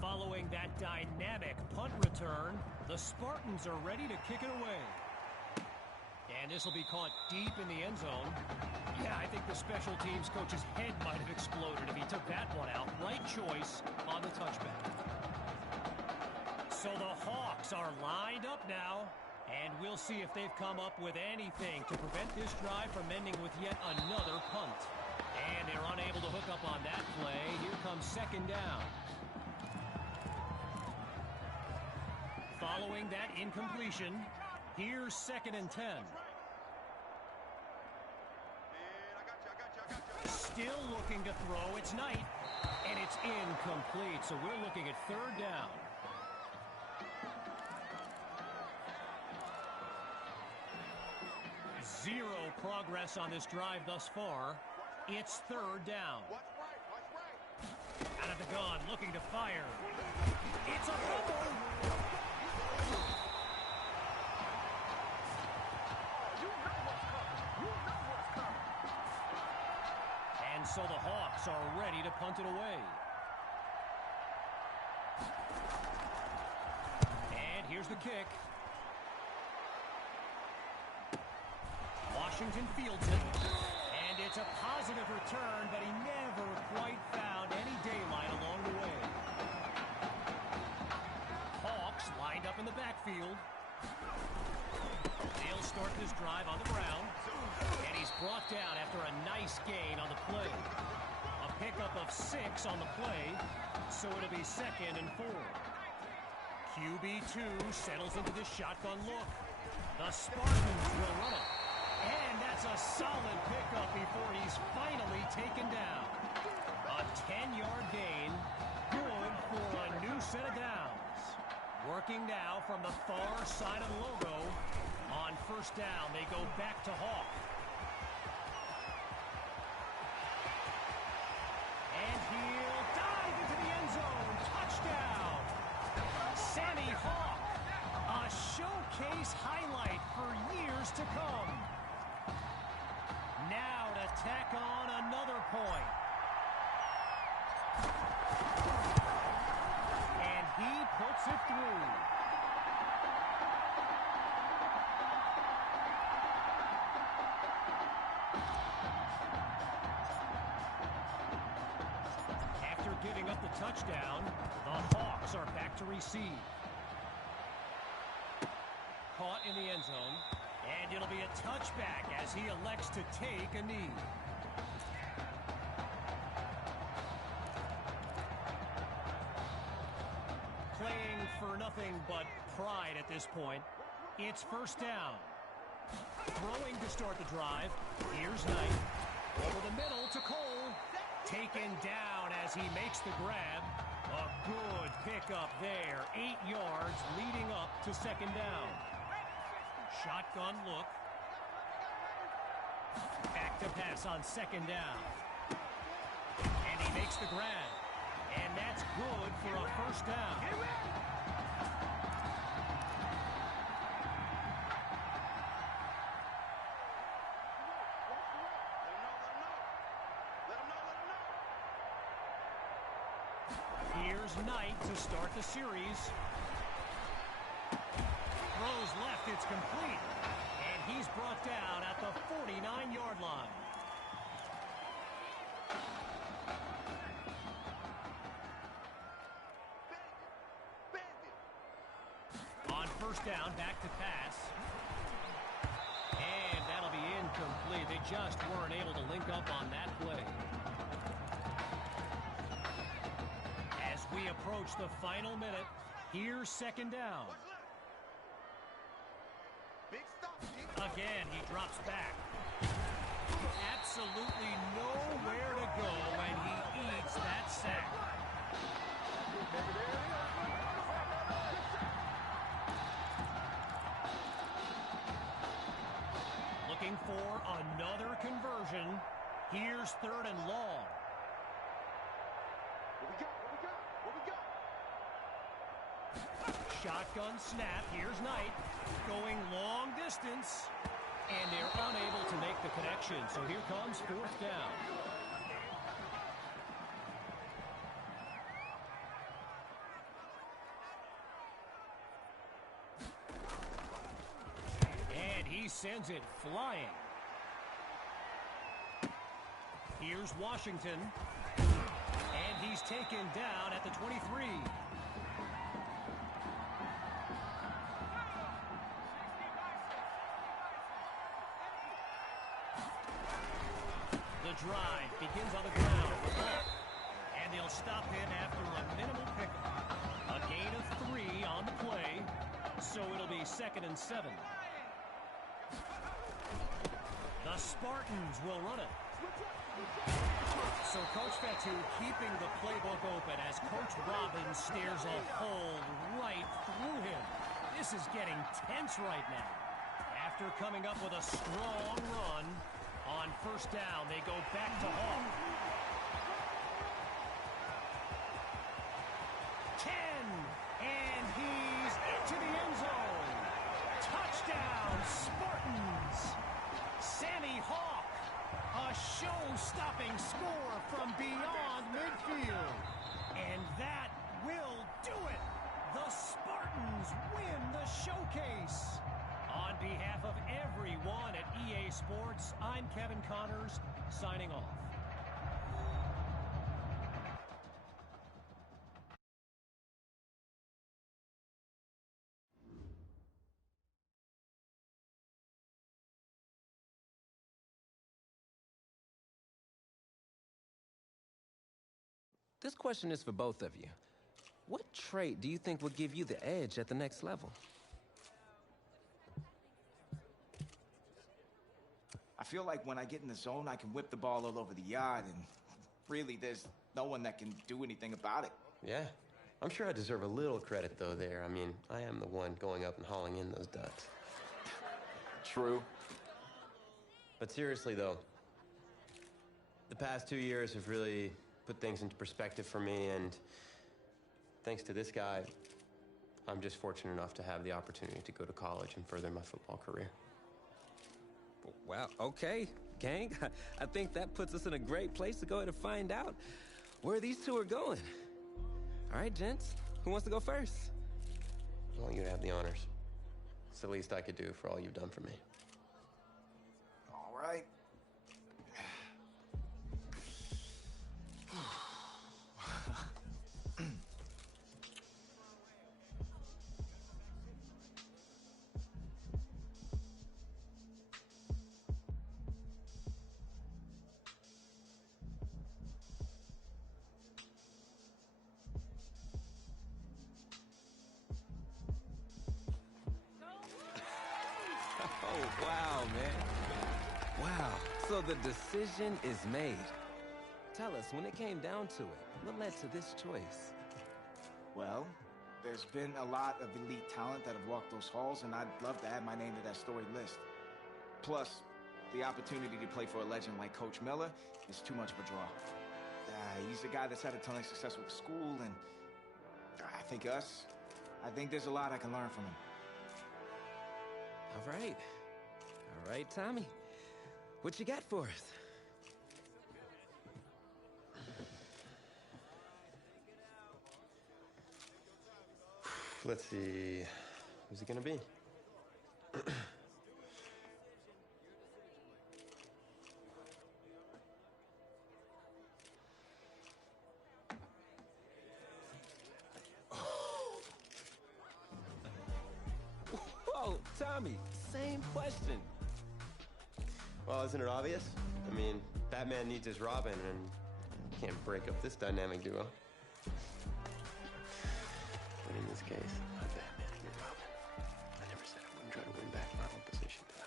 Following that dynamic punt return, the Spartans are ready to kick it away. And this will be caught deep in the end zone. Yeah, I think the special teams coach's head might have exploded if he took that one out. Right choice on the touchback. So the Hawks are lined up now. And we'll see if they've come up with anything to prevent this drive from ending with yet another punt. And they're unable to hook up on that play. Here comes second down. Following that incompletion, here's 2nd and 10. Still looking to throw. It's Knight. And it's incomplete. So we're looking at 3rd down. Zero progress on this drive thus far. It's 3rd down. Out of the gun, looking to fire. It's a fumble. And so the Hawks are ready to punt it away. And here's the kick. Washington fields it, and it's a positive return, but he never quite found any daylight along the way. Hawks lined up in the backfield. They'll start this drive on the ground, and he's brought down after a nice gain on the play. A pickup of 6 on the play, so it'll be 2nd and 4. QB2 settles into this shotgun look. The Spartans will run it. And that's a solid pickup before he's finally taken down. A 10-yard gain, good for a new set of downs. Working now from the far side of the logo. On 1st down, they go back to Hawk. And he'll dive into the end zone. Touchdown! Sammy Hawk, a showcase highlight for years to come. Now to tack on another point. And he puts it through. After giving up the touchdown, the Hawks are back to receive. Caught in the end zone. And it'll be a touchback as he elects to take a knee. Playing for nothing but pride at this point. It's 1st down. Throwing to start the drive. Here's Knight. Over the middle to Cole. Taken down as he makes the grab. A good pickup there. 8 yards leading up to 2nd down. Shotgun look. Back to pass on 2nd down. And he makes the grab. And that's good for a 1st down. Here's Knight to start the series. Throws left, it's complete. And he's brought down at the 49-yard line. On 1st down, back to pass. And that'll be incomplete. They just weren't able to link up on that play. As we approach the final minute, here's 2nd down. Again, he drops back. Absolutely nowhere to go, and he eats that sack. Looking for another conversion. Here's 3rd and long. Shotgun snap. Here's Knight going long distance. And they're unable to make the connection. So here comes 4th down. And he sends it flying. Here's Washington. And he's taken down at the 23. The drive begins on the ground with Hawk. And they'll stop him after a minimal pickup. A gain of 3 on the play, so it'll be 2nd and 7. The Spartans will run it. So Coach Fatou keeping the playbook open as Coach Robbins steers a hole right through him. This is getting tense right now. After coming up with a strong run, on 1st down, they go back to Hawk. 10, and he's into the end zone. Touchdown, Spartans. Sammy Hawk, a show-stopping score from beyond midfield. And that will do it. The Spartans win the showcase. On behalf of everyone at EA Sports, I'm Kevin Connors, signing off. This question is for both of you. What trait do you think will give you the edge at the next level? I feel like when I get in the zone, I can whip the ball all over the yard, and really, there's no one that can do anything about it. Yeah. I'm sure I deserve a little credit, though, there. I mean, I am the one going up and hauling in those ducks. True. But seriously, though, the past 2 years have really put things into perspective for me, and thanks to this guy, I'm just fortunate enough to have the opportunity to go to college and further my football career. Well, okay, gang. I think that puts us in a great place to go ahead and find out where these two are going. All right, gents, who wants to go first? Well, you have the honors. It's the least I could do for all you've done for me. All right. Oh, wow, man. Wow. So the decision is made. Tell us, when it came down to it, what led to this choice? Well, there's been a lot of elite talent that have walked those halls, and I'd love to add my name to that storied list. Plus, the opportunity to play for a legend like Coach Miller is too much of a draw. He's a guy that's had a ton of success with the school, and I think there's a lot I can learn from him. All right. All right, Tommy. What you got for us? Let's see. Who's it gonna be? Whoa, Tommy, same question. Well, isn't it obvious? I mean, Batman needs his Robin, and can't break up this dynamic duo. But in this case, I'm Batman and you're Robin. I never said I wouldn't try to win back my own position, did I?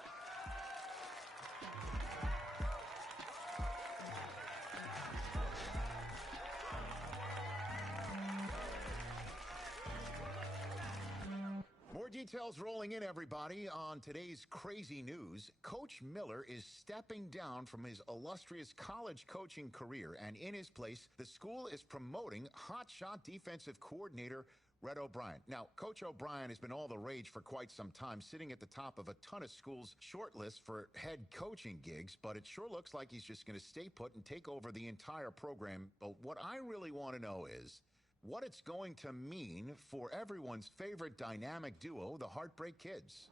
More details rolling in, everybody. On today's crazy news, Coach Miller is stepping down from his illustrious college coaching career, and in his place, the school is promoting hotshot defensive coordinator Red O'Brien. Now, Coach O'Brien has been all the rage for quite some time, sitting at the top of a ton of schools' shortlists for head coaching gigs, but it sure looks like he's just going to stay put and take over the entire program. But what I really want to know is what it's going to mean for everyone's favorite dynamic duo, the Heartbreak Kids.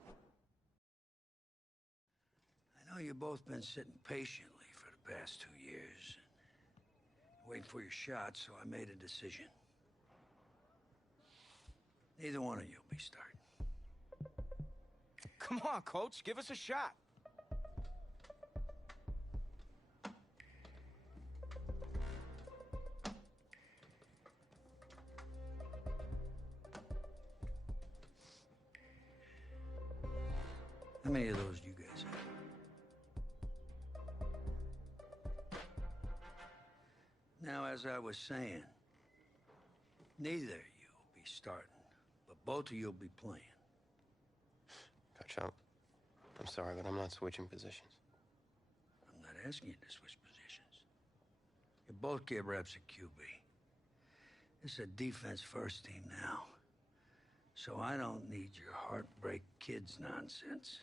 I know you've both been sitting patiently for the past 2 years, waiting for your shot, so I made a decision. Neither one of you will be starting. Come on, Coach, give us a shot. How many of those do you guys have? Now, as I was saying, neither of you will be starting, but both of you will be playing. Coach, I'm sorry, but I'm not switching positions. I'm not asking you to switch positions. You both get reps at QB. It's a defense-first team now. So I don't need your heartbreak kids nonsense.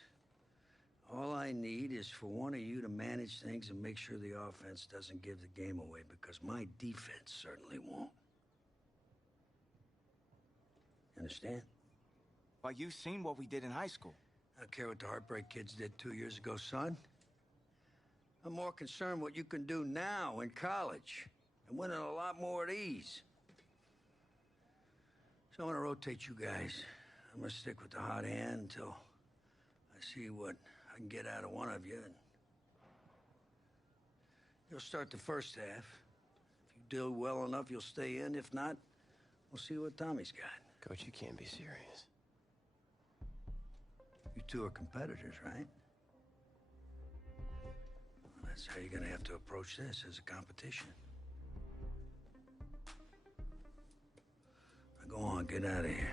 All I need is for one of you to manage things and make sure the offense doesn't give the game away, because my defense certainly won't. Understand? Well, you've seen what we did in high school. I don't care what the heartbreak kids did 2 years ago, son. I'm more concerned what you can do now in college and winning a lot more at ease. So I'm gonna rotate you guys. I'm gonna stick with the hot hand until I see what I can get out of one of you. And you'll start the first half. If you do well enough, you'll stay in. If not, we'll see what Tommy's got. Coach, you can't be serious. You two are competitors, right? Well, that's how you're gonna have to approach this, as a competition. Now go on, get out of here.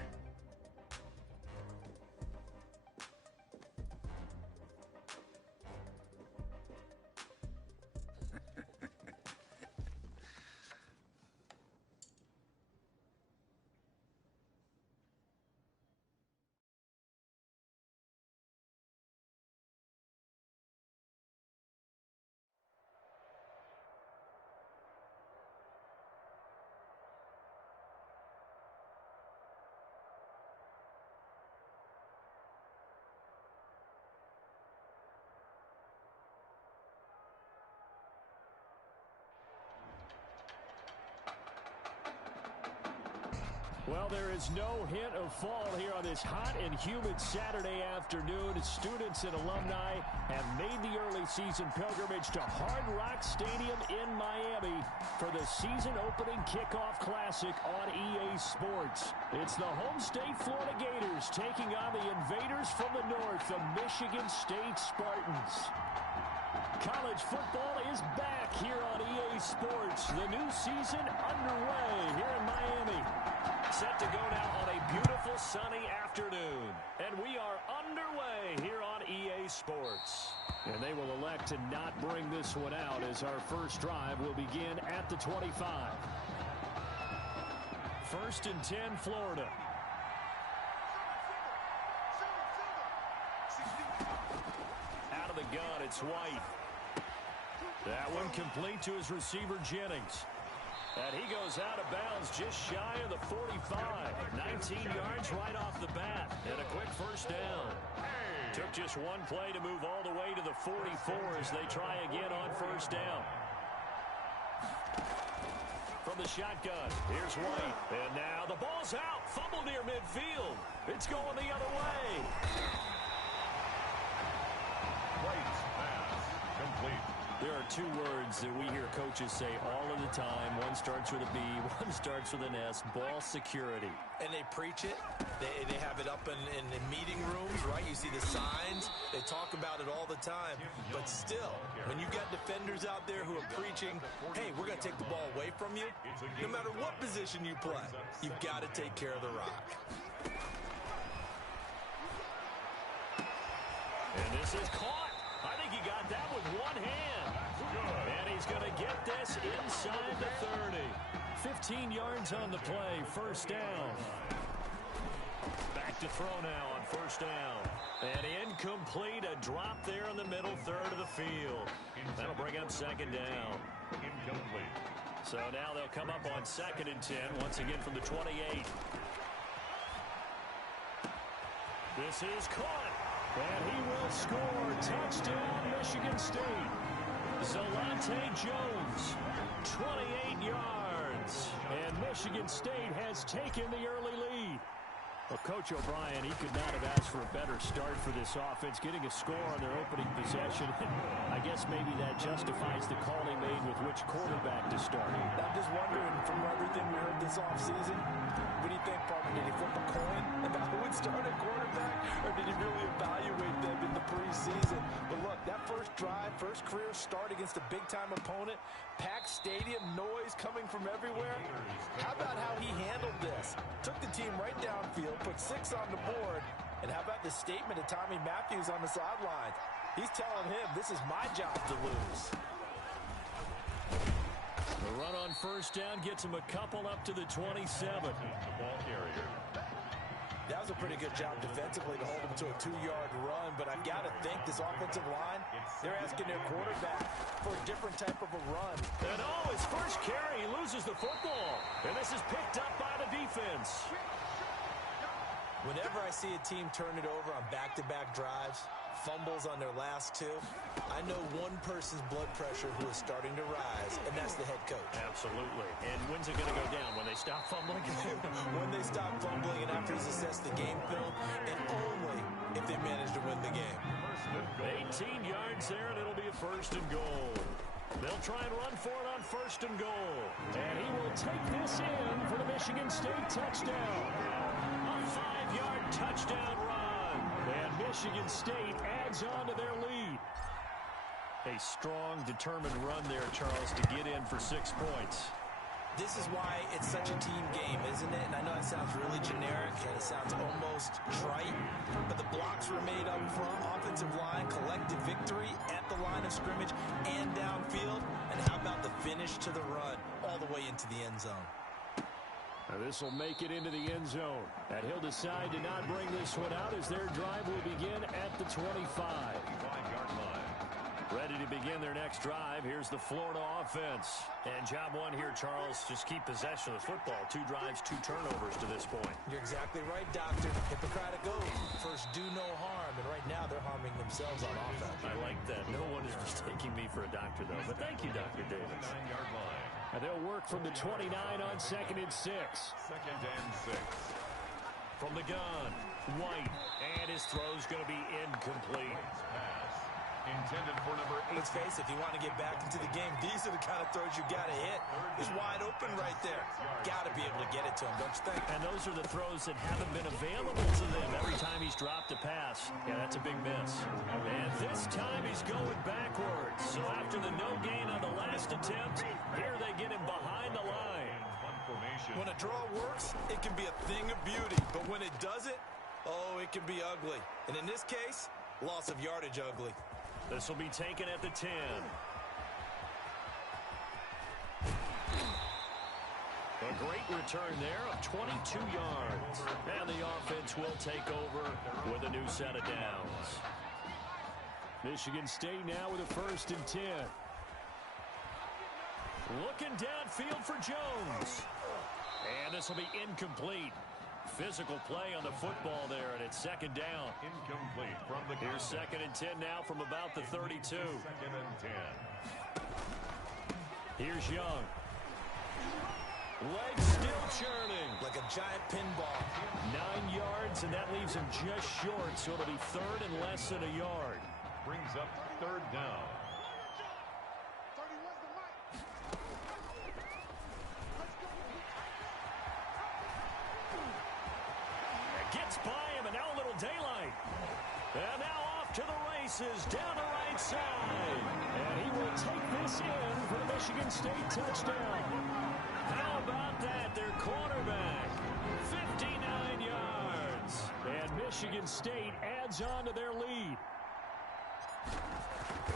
Well, there is no hint of fall here on this hot and humid Saturday afternoon. Students and alumni have made the early season pilgrimage to Hard Rock Stadium in Miami for the season-opening kickoff classic on EA Sports. It's the home state Florida Gators taking on the invaders from the north, the Michigan State Spartans. College football is back here on EA Sports. The new season underway here in Miami. Set to go now on a beautiful sunny afternoon. And we are underway here on EA Sports. And they will elect to not bring this one out, as our first drive will begin at the 25. 1st and 10, Florida. Out of the gun, it's White. That one complete to his receiver, Jennings. And he goes out of bounds just shy of the 45. 19 yards right off the bat. And a quick first down. Took just one play to move all the way to the 44 as they try again on first down. From the shotgun, here's White. And now the ball's out. Fumble near midfield. It's going the other way. White's pass complete. There are two words that we hear coaches say all of the time. One starts with a B, one starts with an S. Ball security. And they preach it. They have it up in meeting rooms, right? You see the signs. They talk about it all the time. But still, when you got defenders out there who are preaching, hey, we're going to take the ball away from you, no matter what position you play, you've got to take care of the rock. And this is caught. I think he got that with one hand. And he's going to get this inside the 30. 15 yards on the play. First down. Back to throw now on first down. And incomplete. A drop there in the middle third of the field. That'll bring up second down. Incomplete. So now they'll come up on 2nd and 10. Once again from the 28. This is caught. And he will score. Touchdown, Michigan State. Zalante Jones, 28 yards. And Michigan State has taken the early lead. Well, Coach O'Brien, he could not have asked for a better start for this offense, getting a score on their opening possession. I guess maybe that justifies the call he made with which quarterback to start. I'm just wondering, from everything we heard this offseason, what do you think, partner? Did he flip a coin about who would start at quarterback, or did he really evaluate them in the preseason? But look, that first drive, first career start against a big-time opponent, packed stadium, noise coming from everywhere. How about how he handled this? Took the team right downfield, put 6 on the board, and how about the statement of Tommy Matthews on the sideline? He's telling him, this is my job to lose. The run on first down gets him a couple up to the 27. Ball carrier. That was a pretty good job defensively to hold him to a 2-yard run, but I've got to think this offensive line, they're asking their quarterback for a different type of a run. And his first carry, he loses the football. And this is picked up by the defense. Whenever I see a team turn it over on back-to-back drives, fumbles on their last 2, I know one person's blood pressure who is starting to rise, and that's the head coach. Absolutely. And when's it going to go down? When they stop fumbling? When they stop fumbling and after he's assessed the game film, and only if they manage to win the game. 18 yards there, and it'll be a first and goal. They'll try and run for it on first and goal. And he will take this in for the Michigan State touchdown. A 5-yard touchdown run. And Michigan State adds on to their lead. A strong, determined run there, Charles, to get in for 6 points. This is why it's such a team game, isn't it? And I know it sounds really generic and it sounds almost trite, but the blocks were made up front, offensive line, collective victory at the line of scrimmage and downfield. And how about the finish to the run all the way into the end zone? This will make it into the end zone. And he'll decide to not bring this one out as their drive will begin at the 25. 5-yard line. Ready to begin their next drive. Here's the Florida offense. And job one here, Charles, just keep possession of the football. 2 drives, 2 turnovers to this point. You're exactly right, Doctor. Hippocratic oath. First, do no harm. And right now, they're harming themselves on offense. I like that. No one is mistaking me for a doctor, though. But thank you, Dr. Davis. 9-yard line. And they'll work from the 29 on 2nd and 6. 2nd and 6. From the gun, White. And his throw's going to be incomplete. Pass. Intended for number 8. Let's face it, if you want to get back into the game, these are the kind of throws you got to hit. He's wide open right there. Got to be able to get it to him, don't you think? And those are the throws that haven't been available to them every time he's dropped a pass. Yeah, that's a big miss. And this time he's going backwards. So after the no gain on the last attempt, here they get him behind the line. When a draw works, it can be a thing of beauty. But when it doesn't, oh, it can be ugly. And in this case, loss of yardage ugly. This will be taken at the 10. A great return there of 22 yards. And the offense will take over with a new set of downs. Michigan State now with a 1st and 10. Looking downfield for Jones. And this will be incomplete. Physical play on the football there, and it's 2nd down. Incomplete from the Here's 2nd and 10 now from about the 32. 2nd and 10. Here's Young. Legs still churning. Like a giant pinball. 9 yards, and that leaves him just short, so it'll be 3rd and less than a yard. Brings up 3rd down. Gets by him, and now a little daylight. And now off to the races, down the right side. And he will take this in for the Michigan State touchdown. How about that? Their quarterback, 59 yards. And Michigan State adds on to their lead.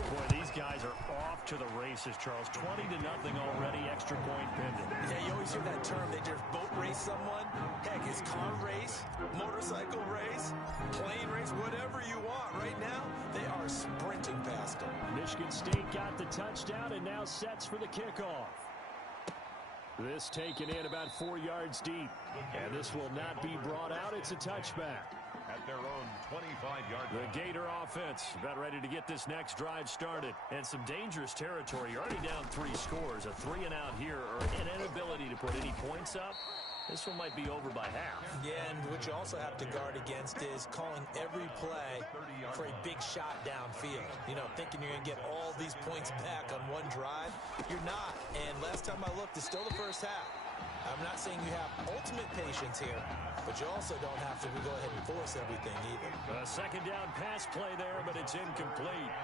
Boy, these guys are off to the races, Charles. 20-0 already, extra point pending. Yeah, you always hear that term. They just boat race someone. Heck, it's car race, motorcycle race, plane race, whatever you want. Right now, they are sprinting past them. Michigan State got the touchdown and now sets for the kickoff. This taken in about 4 yards deep. And this will not be brought out. It's a touchback. At their own 25-yard line. The Gator offense about ready to get this next drive started. And some dangerous territory. You're already down 3 scores. A 3-and-out here or an inability to put any points up. This one might be over by half. Yeah, and what you also have to guard against is calling every play for a big shot downfield. You know, thinking you're going to get all these points back on one drive. You're not. And last time I looked, it's still the first half. I'm not saying you have ultimate patience here, but you also don't have to go ahead and force everything either. A second down pass play there, but it's incomplete.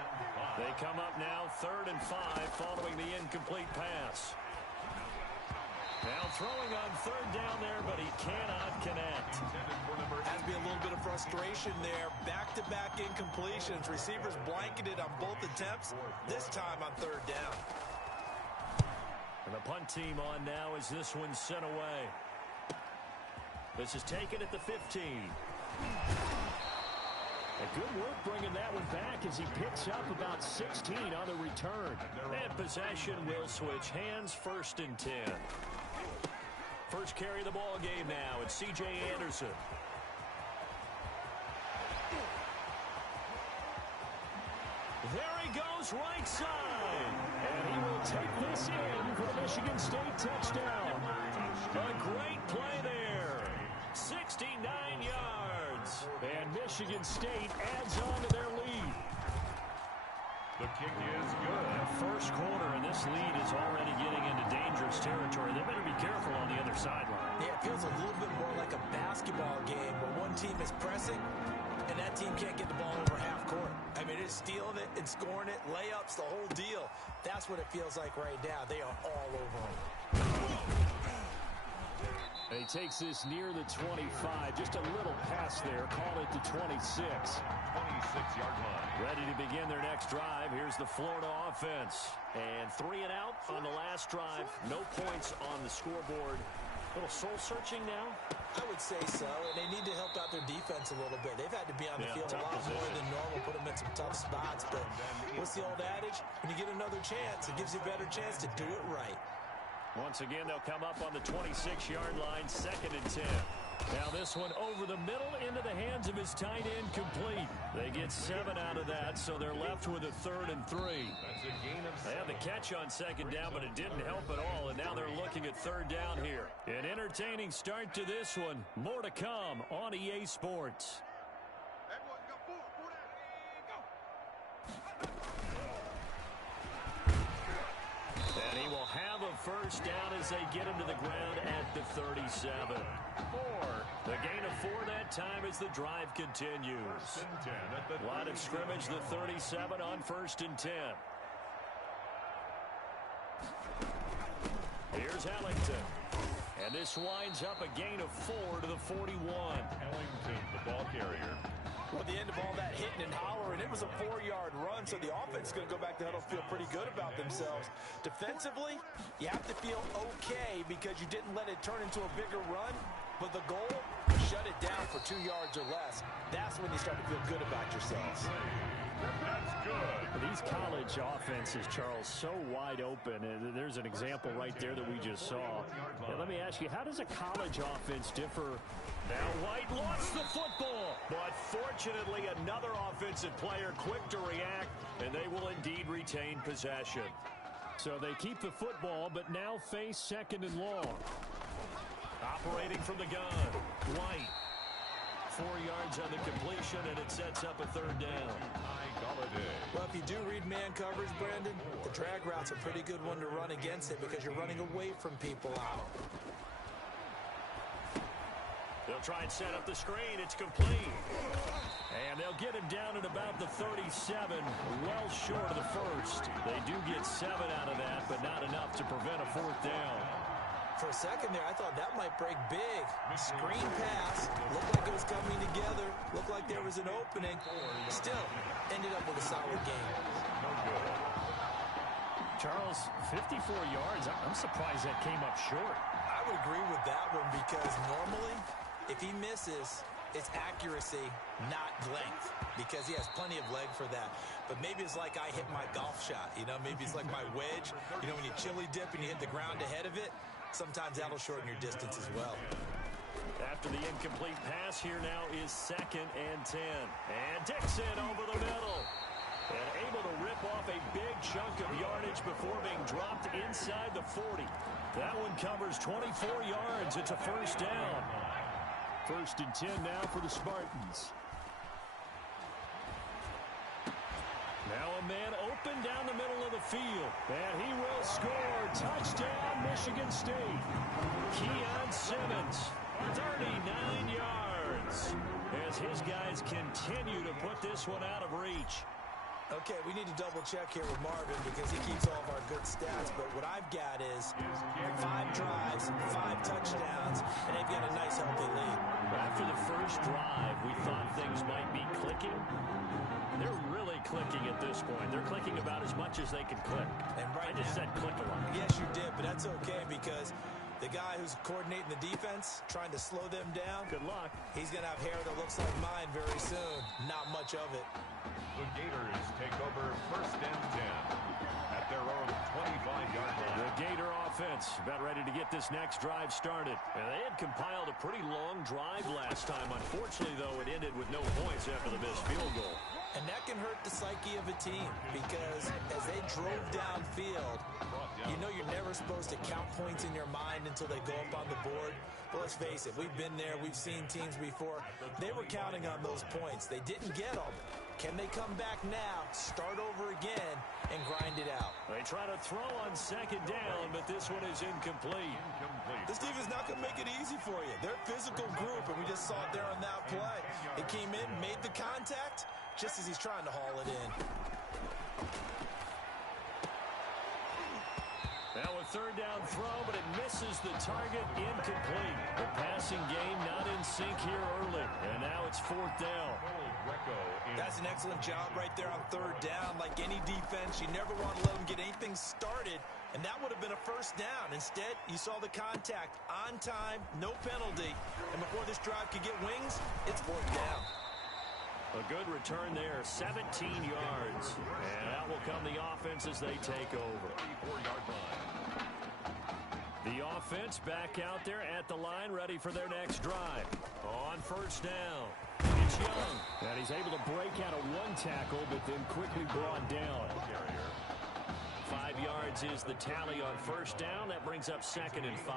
They come up now 3rd and 5 following the incomplete pass. Now throwing on 3rd down there, but he cannot connect. Has to be a little bit of frustration there. Back-to-back incompletions. Receivers blanketed on both attempts, this time on 3rd down. And the punt team on now as this one's sent away. This is taken at the 15. A good work bringing that one back as he picks up about 16 on the return. And possession will switch hands, 1st and 10. First carry of the ball game now. It's C.J. Anderson. There he goes, right side. And he will take this in for the Michigan State touchdown. A great play there. 69 yards. And Michigan State adds on to their lead. The kick is good. First quarter, and this lead is already getting into dangerous territory. They better be careful on the other sideline. Yeah, it feels a little bit more like a basketball game where one team is pressing and that team can't get the ball over half court. I mean, it's stealing it and scoring it, layups, the whole deal. That's what it feels like right now. They are all over them. He takes this near the 25. Just a little pass there. Call it the 26. 26-yard line. Ready to begin their next drive. Here's the Florida offense. And 3 and out on the last drive. No points on the scoreboard. A little soul-searching now? I would say so, and they need to help out their defense a little bit. They've had to be on the field a lot more than normal, put them in some tough spots. But what's the old adage? When you get another chance, it gives you a better chance to do it right. Once again, they'll come up on the 26-yard line, 2nd and 10. Now this one over the middle into the hands of his tight end, complete. They get 7 out of that, so they're left with a 3rd and 3. They had the catch on 2nd down, but it didn't help at all, and now they're looking at 3rd down here. An entertaining start to this one. More to come on EA Sports. And he will have a 1st down as they get him to the ground at the 37. The gain of 4 that time as the drive continues. Line of scrimmage, the 37 on 1st and 10. Here's Ellington. And this winds up a gain of 4 to the 41. Ellington, the ball carrier. Well, at the end of all that hitting and hollering, it was a 4-yard run, so the offense is going to go back to huddle, feel pretty good about themselves. Defensively, you have to feel okay because you didn't let it turn into a bigger run, but the goal, shut it down for 2 yards or less. That's when you start to feel good about yourselves. That's good. These college offenses, Charles, so wide open. There's an example right there that we just saw. Now, let me ask you, how does a college offense differ? Now White lost the football, but fortunately another offensive player quick to react, and they will indeed retain possession. So they keep the football, but now face 2nd and long. Operating from the gun, White. 4 yards on the completion, and it sets up a 3rd down. Well, if you do read man coverage, Brandon, the drag route's a pretty good one to run against it because you're running away from people out. They'll try and set up the screen. It's complete. And they'll get him down at about the 37, well short of the 1st. They do get 7 out of that, but not enough to prevent a 4th down. For a second there, I thought that might break big. Screen pass. Looked like it was coming together. Looked like there was an opening. Still, ended up with a solid game. Charles, 54 yards. I'm surprised that came up short. I would agree with that one because normally, if he misses, it's accuracy, not length, because he has plenty of leg for that. But maybe it's like I hit my golf shot, you know, maybe it's like my wedge. You know, when you chili dip and you hit the ground ahead of it, sometimes that'll shorten your distance as well. After the incomplete pass, here now is 2nd and 10. And Dixon over the middle. And able to rip off a big chunk of yardage, before being dropped inside the 40. That one covers 24 yards. It's a first down. 1st and 10 now for the Spartans. Now a man open down the middle of the field. And he will score. Touchdown, Michigan State. Keon Simmons, 39 yards. As his guys continue to put this one out of reach. Okay, we need to double check here with Marvin because he keeps all of our good stats. But what I've got is 5 drives, 5 touchdowns, and they've got a nice healthy lead. After the first drive, we thought things might be clicking. They're really clicking at this point. They're clicking about as much as they can click. And right I just said click a lot. Yes, you did, but that's okay because the guy who's coordinating the defense, trying to slow them down. Good luck. He's going to have hair that looks like mine very soon. Not much of it. The Gators take over 1st and 10 at their own 25-yard line. The Gator offense about ready to get this next drive started. And they had compiled a pretty long drive last time. Unfortunately, though, it ended with no points after the missed field goal. And that can hurt the psyche of a team because as they drove downfield, you know you're never supposed to count points in your mind until they go up on the board. But let's face it, we've been there. We've seen teams before. They were counting on those points. They didn't get them. Can they come back now, start over again, and grind it out? They try to throw on 2nd down, but this one is incomplete. This defense is not going to make it easy for you. They're a physical group, and we just saw it there on that play. It came in, made the contact, just as he's trying to haul it in. Now a 3rd down throw, but it misses the target, incomplete. The passing game not in sync here early, and now it's 4th down. That's an excellent job right there on 3rd down. Like any defense, you never want to let them get anything started, and that would have been a 1st down. Instead, you saw the contact on time, no penalty, and before this drive could get wings, it's 4th down. A good return there, 17 yards. And out will come the offense as they take over. 34-yard line. The offense back out there at the line, ready for their next drive. On 1st down, it's Young. And he's able to break out of 1 tackle, but then quickly brought down. 5 yards is the tally on 1st down. That brings up 2nd and 5.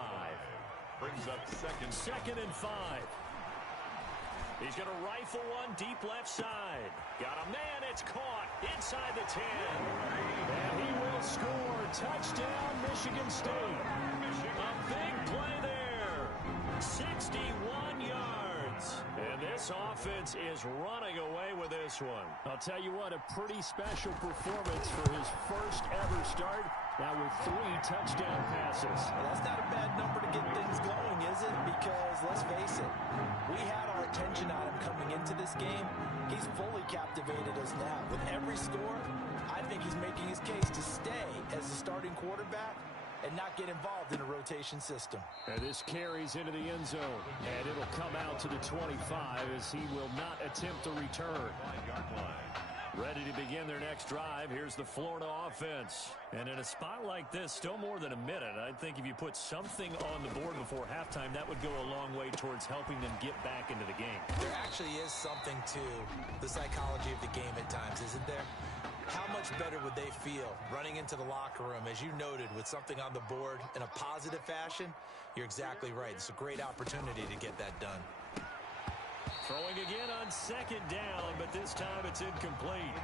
Brings up 2nd and 5. He's going to rifle one deep left side. Got a man, it's caught inside the 10. And he will score. Touchdown, Michigan State. A big play there. 61 yards. And this offense is running away with this one. I'll tell you what, a pretty special performance for his first ever start. Now with 3 touchdown passes. Well, that's not a bad number to get things going, is it? Because, let's face it, we had our attention on him coming into this game. He's fully captivated us now. With every score, I think he's making his case to stay as the starting quarterback and not get involved in a rotation system. And this carries into the end zone. And it'll come out to the 25 as he will not attempt to return. Ready to begin their next drive. Here's the Florida offense. And in a spot like this, still more than a minute, I think if you put something on the board before halftime, that would go a long way towards helping them get back into the game. There actually is something to the psychology of the game at times, isn't there? How much better would they feel running into the locker room, as you noted, with something on the board in a positive fashion? You're exactly right. It's a great opportunity to get that done. Throwing again on 2nd down, but this time it's incomplete.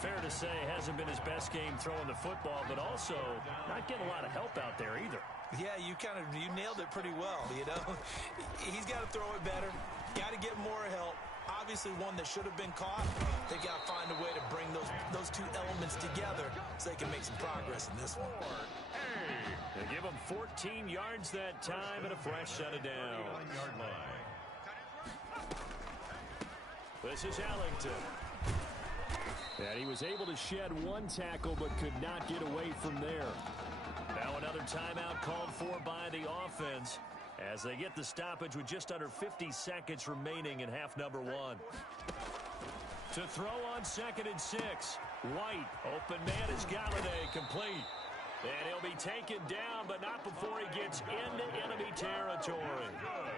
Fair to say, hasn't been his best game throwing the football, but also not getting a lot of help out there either. Yeah, you nailed it pretty well, you know. He's got to throw it better. Got to get more help. Obviously one that should have been caught. They got to find a way to bring those 2 elements together so they can make some progress in this one. They give him 14 yards that time and a fresh set of down. This is Ellington. And he was able to shed 1 tackle but could not get away from there. Now another timeout called for by the offense as they get the stoppage with just under 50 seconds remaining in half number 1. To throw on 2nd and 6. White, open man is Galladay, complete. And he'll be taken down, but not before he gets into enemy territory.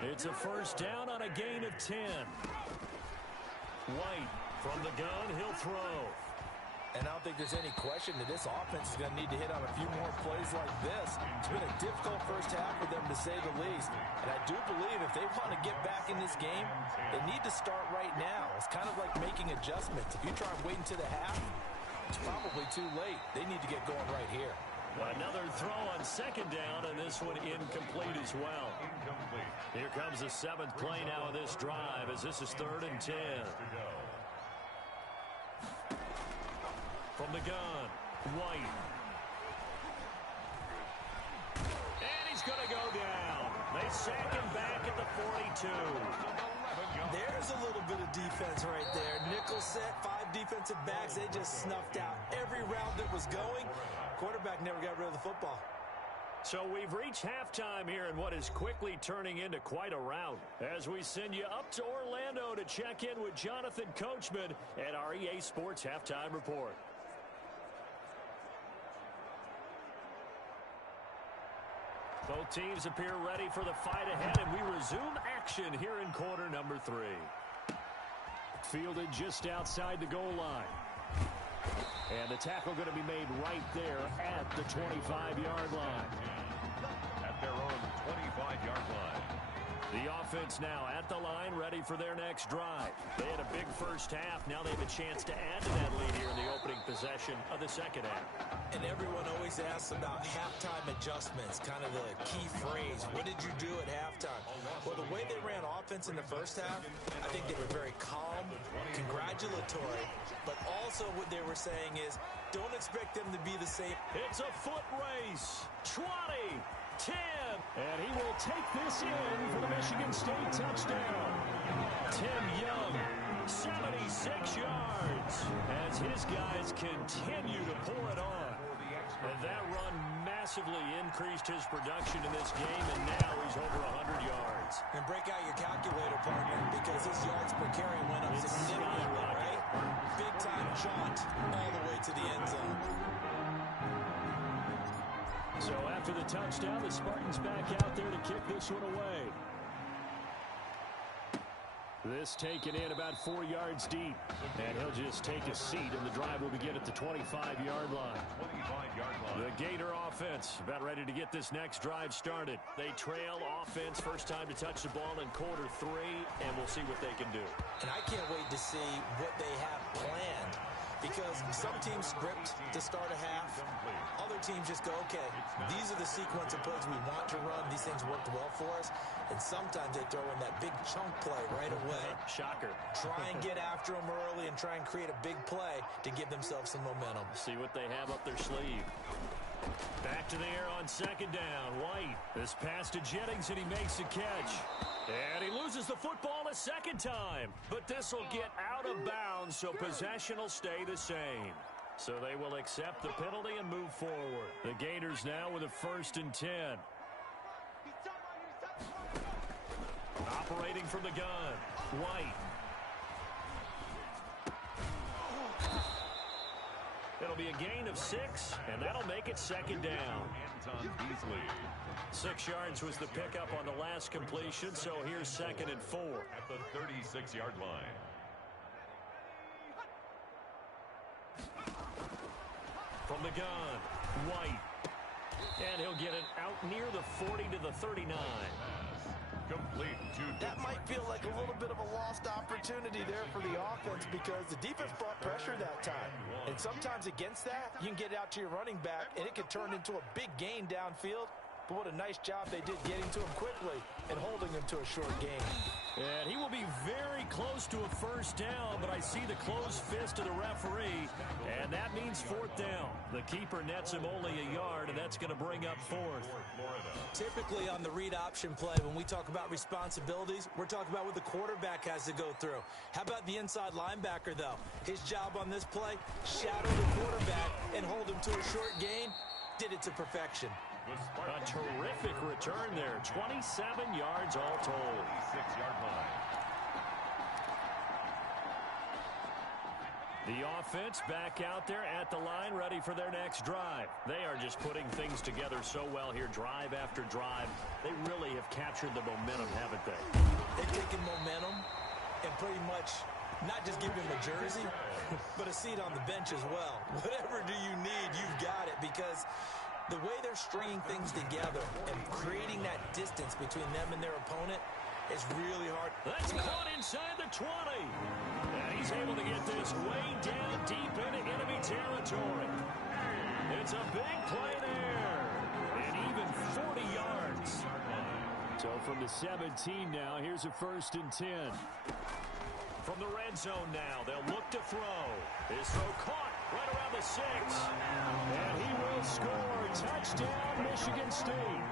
It's a 1st down on a gain of 10. White from the gun, he'll throw. And I don't think think there's any question that this offense is going to need to hit on a few more plays like this. It's been a difficult first half for them, to say the least. And I do believe if they want to get back in this game, they need to start right now. It's kind of like making adjustments. If you try and wait until the half, it's probably too late. They need to get going right here. Another throw on second down, and this one incomplete as well. Here comes the 7th play now of this drive, as this is 3rd and 10. From the gun, White. And he's going to go down. They sack him back at the 42. There's a little bit of defense right there. Nickel set, 5 defensive backs. They just snuffed out every route that was going. Quarterback never got rid of the football. So we've reached halftime here in what is quickly turning into quite a rout, as we send you up to Orlando to check in with Jonathan Coachman at our EA Sports Halftime Report. Both teams appear ready for the fight ahead, and we resume action here in quarter number 3. Fielded just outside the goal line. And the tackle going to be made right there at the 25-yard line. At their own 25-yard line. The offense now at the line, ready for their next drive. They had a big first half. Now they have a chance to add to that lead here in the opening possession of the second half. And everyone always asks about halftime adjustments, kind of the key phrase. What did you do at halftime? Well, the way they ran offense in the first half, I think they were very calm, congratulatory, but also what they were saying is don't expect them to be the same. It's a foot race. 20, 10, and he will take this in for the Michigan State touchdown. Tim Young, 76 yards, as his guys continue to pour it on. And that run massively increased his production in this game, and now he's over 100 yards. And break out your calculator, partner, because his yards per carry went up significantly, right? Big-time jaunt all the way to the end zone. So after the touchdown, the Spartans back out there to kick this one away. This taken in about 4 yards deep. And he'll just take a seat, and the drive will begin at the 25-yard line. 25-yard line. The Gator offense about ready to get this next drive started. They trail offense, first time to touch the ball in quarter 3, and we'll see what they can do. And I can't wait to see what they have planned, because some teams script to start a half. Other teams just go, okay, these are the sequence of plays we want to run. These things worked well for us. And sometimes they throw in that big chunk play right away. Shocker. Try and get after them early and try and create a big play to give themselves some momentum. See what they have up their sleeve. Back to the air on second down. White. This pass to Jennings, and he makes the catch. And he loses the football a second time. But this will get out of bounds, so possession will stay the same. So they will accept the penalty and move forward. The Gators now with a 1st and 10. Operating from the gun, White. It'll be a gain of 6, and that'll make it second down. Anton Beasley. 6 yards was the pickup on the last completion, so here's 2nd and 4. At the 36-yard line. From the gun, White. And he'll get it out near the 40 to the 39. Complete to That might feel like a little bit of a lost opportunity there for the offense, because the defense brought pressure that time. And sometimes against that, you can get out to your running back, and it can turn into a big gain downfield. But what a nice job they did getting to him quickly and holding him to a short gain. And he will be very close to a first down, but I see the closed fist of the referee, and that means 4th down. The keeper nets him only a yard, and that's going to bring up 4th. Typically on the read option play, when we talk about responsibilities, we're talking about what the quarterback has to go through. How about the inside linebacker, though? His job on this play, shadow the quarterback and hold him to a short gain. Did it to perfection. A terrific return there. 27 yards all told. 6-yard line. The offense back out there at the line, ready for their next drive. They are just putting things together so well here, drive after drive. They really have captured the momentum, haven't they? They've taken momentum and pretty much not just give him a jersey, but a seat on the bench as well. Whatever do you need, you've got it, because the way they're stringing things together and creating that distance between them and their opponent is really hard. That's caught inside the 20. And he's able to get this way down deep into enemy territory. It's a big play there. And even 40 yards. So from the 17 now, here's a 1st and 10. From the red zone now, they'll look to throw. His throw caught right around the 6. And he will score. Touchdown, Michigan State.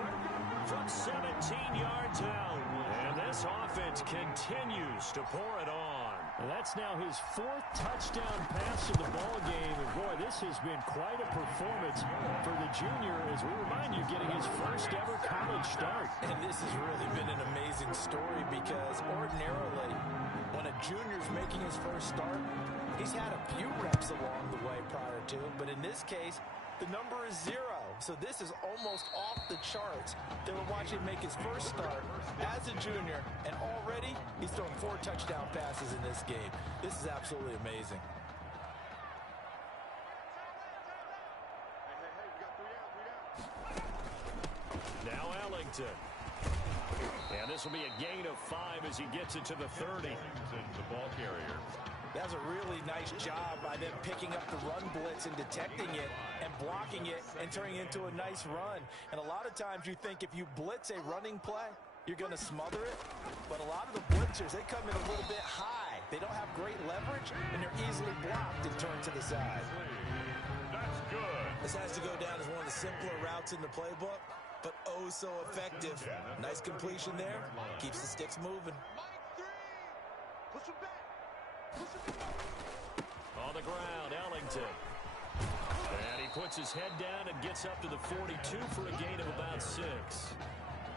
From 17 yards out. And this offense continues to pour it on. And that's now his 4th touchdown pass of the ball game. And boy, this has been quite a performance for the junior, as we remind you, getting his first ever college start. And this has really been an amazing story, because ordinarily, when a junior's making his first start, he's had a few reps along the way prior to, but in this case, the number is 0. So this is almost off the charts. They were watching him make his first start as a junior, and already he's thrown 4 touchdown passes in this game. This is absolutely amazing. Now Ellington. And this will be a gain of 5 as he gets it to the 30. The ball carrier. That's a really nice job by them picking up the run blitz and detecting it and blocking it and turning it into a nice run. And a lot of times you think if you blitz a running play, you're going to smother it. But a lot of the blitzers, they come in a little bit high. They don't have great leverage, and they're easily blocked and turned to the side. That's good. This has to go down as one of the simpler routes in the playbook, but oh so effective. Nice completion there. Keeps the sticks moving. On the ground, Ellington. And he puts his head down and gets up to the 42 for a gain of about 6.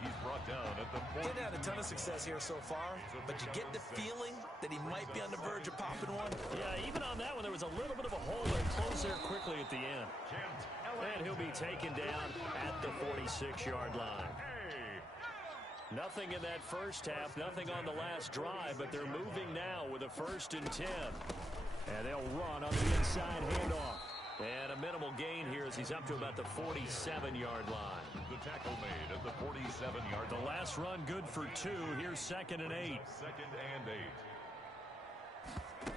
He's brought down at the 40. Didn't have a ton of success here so far, but you get the feeling that he might be on the verge of popping one. Yeah, even on that one, there was a little bit of a hole that closed there quickly at the end. And he'll be taken down at the 46-yard line. Nothing in that first half, nothing on the last drive, but they're moving now with a 1st and 10. And they'll run on the inside handoff. And a minimal gain here as he's up to about the 47-yard line. The tackle made at the 47-yard line. The last run good for 2. Here's 2nd and 8. 2nd and 8.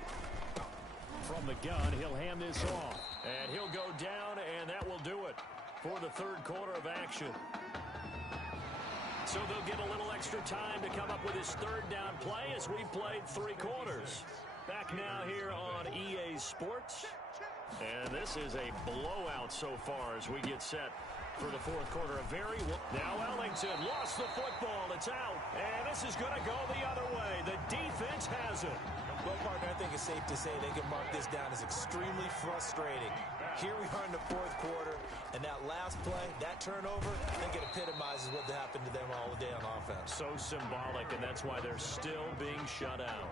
From the gun, he'll hand this off. And he'll go down, and that will do it for the 3rd quarter of action. So they'll get a little extra time to come up with his 3rd down play as we played 3 quarters. Back now here on EA Sports. And this is a blowout so far as we get set for the 4th quarter. Now Ellington lost the football. It's out. And this is going to go the other way. The defense has it. Well, partner, I think it's safe to say they can mark this down as extremely frustrating. Here we are in the 4th quarter, and that last play, that turnover, I think it epitomizes what happened to them all day on offense. So symbolic, and that's why they're still being shut out.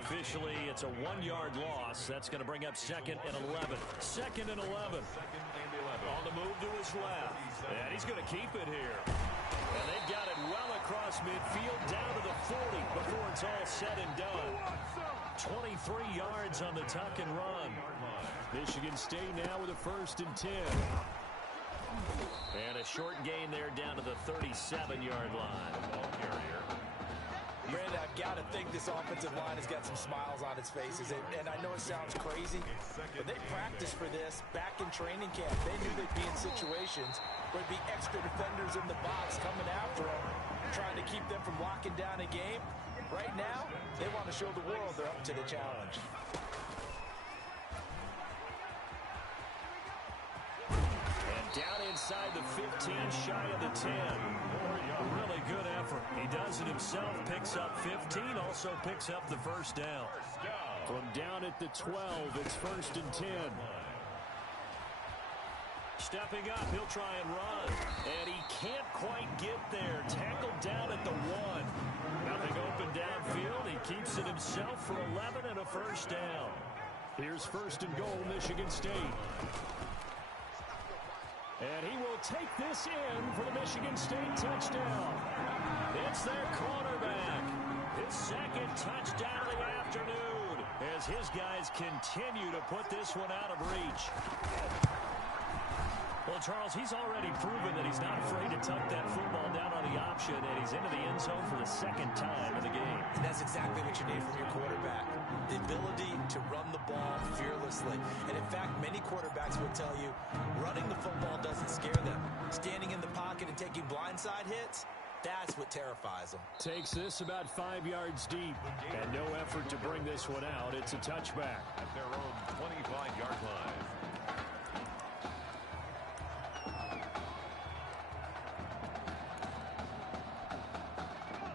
Officially, it's a 1-yard loss. That's going to bring up 2nd and 11. 2nd and 11. On the move to his left. And he's going to keep it here. And they've got it well across midfield down to the 40 before it's all said and done. 23 yards on the tuck and run. Michigan State now with a 1st and 10. And a short gain there down to the 37-yard line. Brandon, I've got to think this offensive line has got some smiles on its faces. And I know it sounds crazy, but they practiced for this back in training camp. They knew they'd be in situations where there'd be extra defenders in the box coming after them, trying to keep them from locking down a game. Right now, they want to show the world they're up to the challenge. And down inside the 15, shy of the 10. A really good effort. He does it himself, picks up 15, also picks up the 1st down. From down at the 12, it's 1st and 10. Stepping up, he'll try and run. And he can't quite get there. Tackled down at the 1. Nothing open downfield. He keeps it himself for 11 and a 1st down. Here's 1st and goal, Michigan State. And he will take this in for the Michigan State touchdown. It's their quarterback. His 2nd touchdown of the afternoon. as his guys continue to put this one out of reach. Well, Charles, he's already proven that he's not afraid to tuck that football down on the option, and he's into the end zone for the second time in the game. And that's exactly what you need from your quarterback. The ability to run the ball fearlessly. And in fact, many quarterbacks will tell you running the football doesn't scare them. Standing in the pocket and taking blindside hits, that's what terrifies them. Takes this about 5 yards deep, and no effort to bring this one out. It's a touchback. At their own 25-yard line.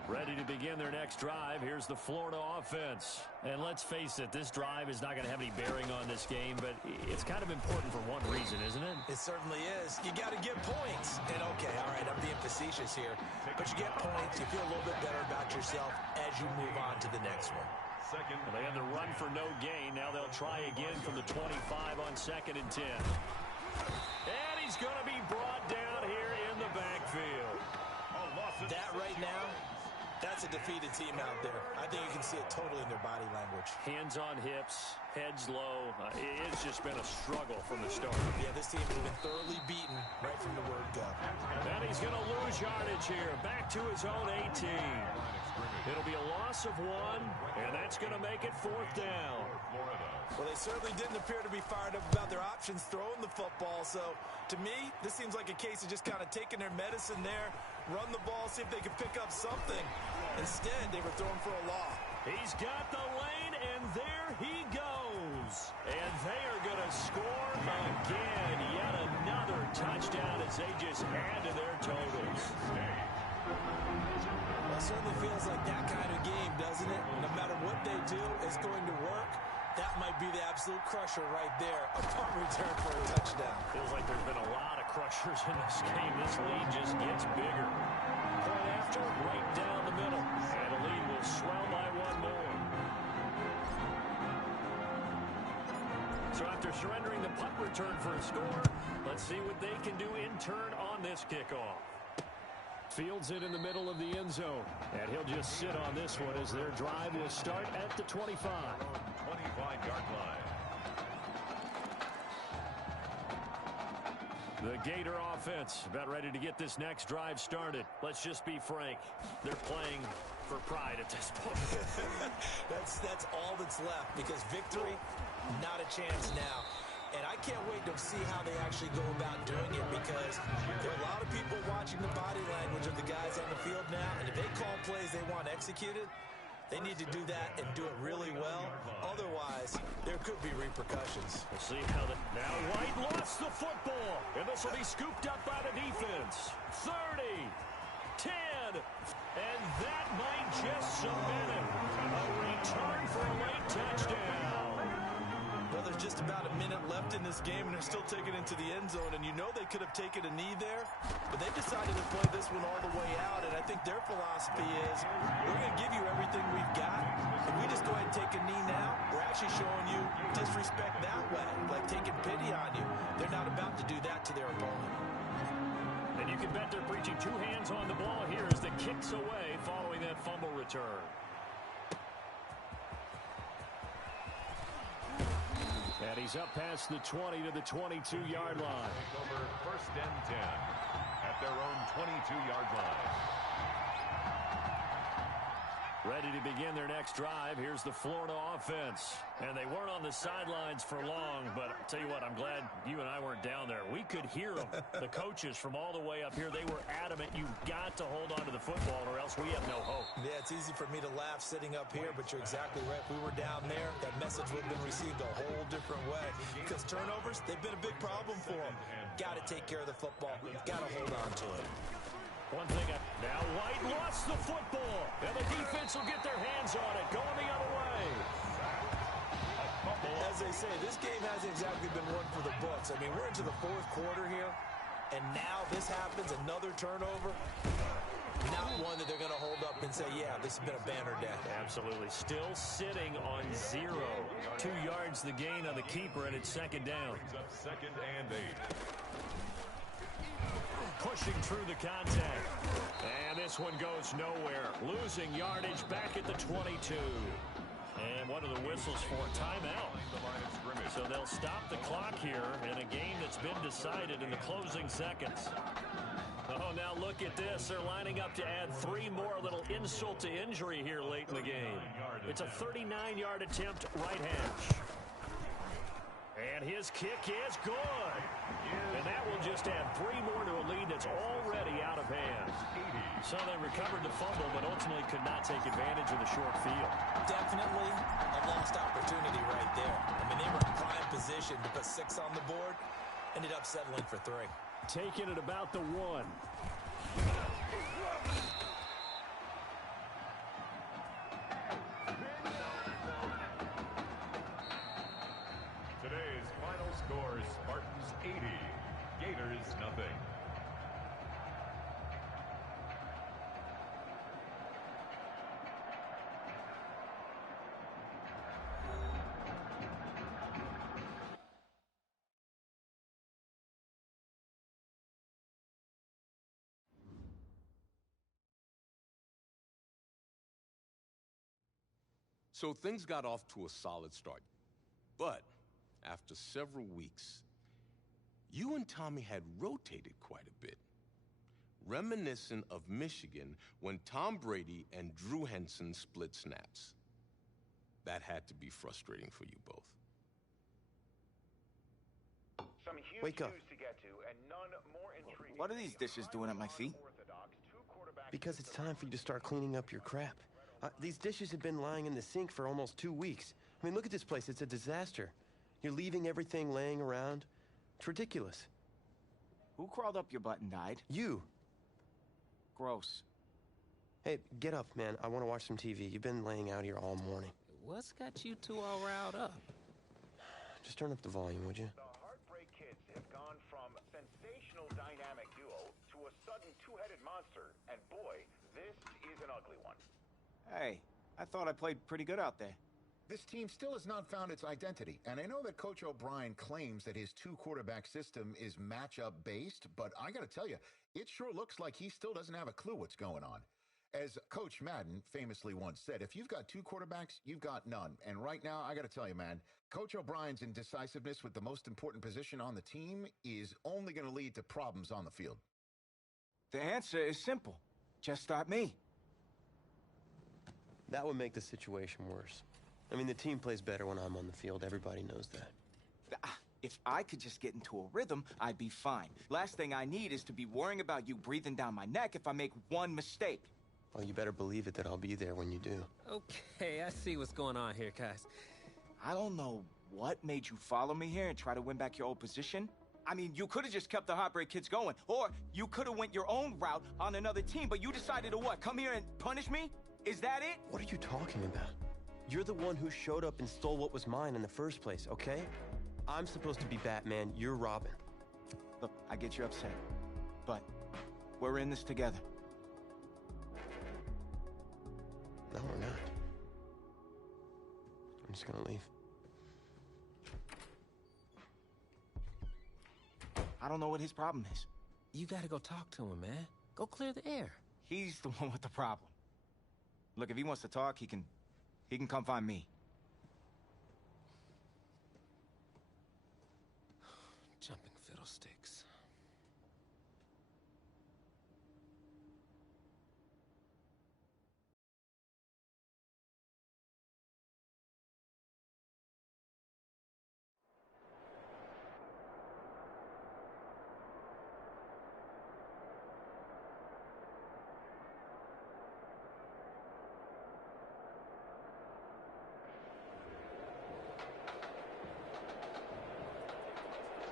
Ready to begin their next drive. Here's the Florida offense. And let's face it, this drive is not going to have any bearing on this game, but it's kind of important for one reason, isn't it? It certainly is. You got to get points. And okay, all right, I'm being facetious here. But you get points, you feel a little bit better about yourself as you move on to the next one. Well, they had the run for no gain. Now they'll try again from the 25 on 2nd and 10. And he's going to be brought down here in the backfield. That right now, that's a defeated team out there. I think you can see it totally in their body language. Hands on hips, heads low. It's just been a struggle from the start. Yeah, this team has been thoroughly beaten right from the word go. And he's going to lose yardage here. Back to his own 18. It'll be a loss of 1, and that's going to make it 4th down. Well, they certainly didn't appear to be fired up about their options throwing the football. So, to me, this seems like a case of just kind of taking their medicine there, run the ball, see if they can pick up something. Instead, they were throwing for a loss. He's got the lane, and there he goes. And they are going to score again. Yet another touchdown as they just add to their totals. Well, it certainly feels like that kind of game, doesn't it? No matter what they do, it's going to work. That might be the absolute crusher right there. A punt return for a touchdown. Feels like there's been a lot of crushers in this game. This lead just gets bigger. Point after, right down the middle. And the lead will swell by 1 more. So after surrendering the punt return for a score, let's see what they can do in turn on this kickoff. Fields it in the middle of the end zone. And he'll just sit on this one as their drive will start at the 25. 25-yard line. The Gator offense about ready to get this next drive started. Let's just be frank. They're playing for pride at this point. That's all that's left, because victory, not a chance now. And I can't wait to see how they actually go about doing it, because there are a lot of people watching the body language of the guys on the field now, and if they call plays they want executed, they need to do that and do it really well. Otherwise, there could be repercussions. We'll see how the... Now White lost the football, and this will be scooped up by the defense. 30, 10, and that might just cement it. A return for a late touchdown. Well, there's just about a minute left in this game, and they're still taking it into the end zone. And you know they could have taken a knee there, but they decided to play this one all the way out. And I think their philosophy is, we're going to give you everything we've got. If we just go ahead and take a knee now, we're actually showing you disrespect that way, like taking pity on you. They're not about to do that to their opponent. And you can bet they're preaching 2 hands on the ball here as the kick's away following that fumble return. And he's up past the 20 to the 22-yard line. Over 1st and 10 at their own 22-yard line. Ready to begin their next drive. Here's the Florida offense. And they weren't on the sidelines for long, but I'll tell you what, I'm glad you and I weren't down there. We could hear them. The coaches from all the way up here, they were adamant. You've got to hold on to the football or else we have no hope. Yeah, it's easy for me to laugh sitting up here, but you're exactly right. If we were down there, that message would have been received a whole different way. Because turnovers, they've been a big problem for them. Got to take care of the football. Got to hold on to it. One thing, now White lost the football, and the defense will get their hands on it, going the other way. As they say, this game hasn't exactly been one for the books. I mean, we're into the 4th quarter here, and now this happens, another turnover. Not one that they're going to hold up and say, yeah, this has been a banner day. Absolutely. Still sitting on 0. 2 yards the gain on the keeper, and it's 2nd down. 2nd and 8. Pushing through the contact. And this one goes nowhere. Losing yardage back at the 22. And one of the whistles for timeout. So they'll stop the clock here in a game that's been decided in the closing seconds. Oh, now look at this. They're lining up to add 3 more, a little insult to injury here late in the game. It's a 39-yard attempt, right hash. And his kick is good. And that will just add 3 more to a lead that's already out of hand. So they recovered the fumble, but ultimately could not take advantage of the short field. Definitely a lost opportunity right there. I mean, they were in prime position to put 6 on the board. Ended up settling for 3. Taking it about the 1. Today's final score, Spartans 80, Gators nothing. So things got off to a solid start. But after several weeks, you and Tommy had rotated quite a bit. Reminiscent of Michigan when Tom Brady and Drew Henson split snaps. That had to be frustrating for you both. Some huge Wake up. news to get to, and none more intriguing. What are these dishes doing at my feet? Because it's time for you to start cleaning up your crap. These dishes have been lying in the sink for almost 2 weeks. I mean, look at this place. It's a disaster. You're leaving everything laying around. It's ridiculous. Who crawled up your butt and died? You. Gross. Hey, get up, man. I want to watch some TV. You've been laying out here all morning. What's got you two all riled up? Just turn up the volume, would you? The Heartbreak Kids have gone from sensational dynamic duo to a sudden two-headed monster, and boy, this is an ugly one. Hey, I thought I played pretty good out there. This team still has not found its identity, and I know that Coach O'Brien claims that his 2-quarterback system is matchup-based, but I gotta tell you, it sure looks like he still doesn't have a clue what's going on. As Coach Madden famously once said, if you've got 2 quarterbacks, you've got none. And right now, I gotta tell you, man, Coach O'Brien's indecisiveness with the most important position on the team is only gonna lead to problems on the field. The answer is simple. Just start me. That would make the situation worse. I mean, the team plays better when I'm on the field. Everybody knows that. If I could just get into a rhythm, I'd be fine. Last thing I need is to be worrying about you breathing down my neck if I make one mistake. Well, you better believe it that I'll be there when you do. Okay, I see what's going on here, guys. I don't know what made you follow me here and try to win back your old position. I mean, you could have just kept the Heartbreak Kids going, or you could have went your own route on another team, but you decided to what, come here and punish me? Is that it? What are you talking about? You're the one who showed up and stole what was mine in the first place, okay? I'm supposed to be Batman, you're Robin. Look, I get you're upset, but we're in this together. No, we're not. I'm just gonna leave. I don't know what his problem is. You gotta go talk to him, man. Go clear the air. He's the one with the problem. Look, if he wants to talk, he can come find me. Jumping fiddlesticks.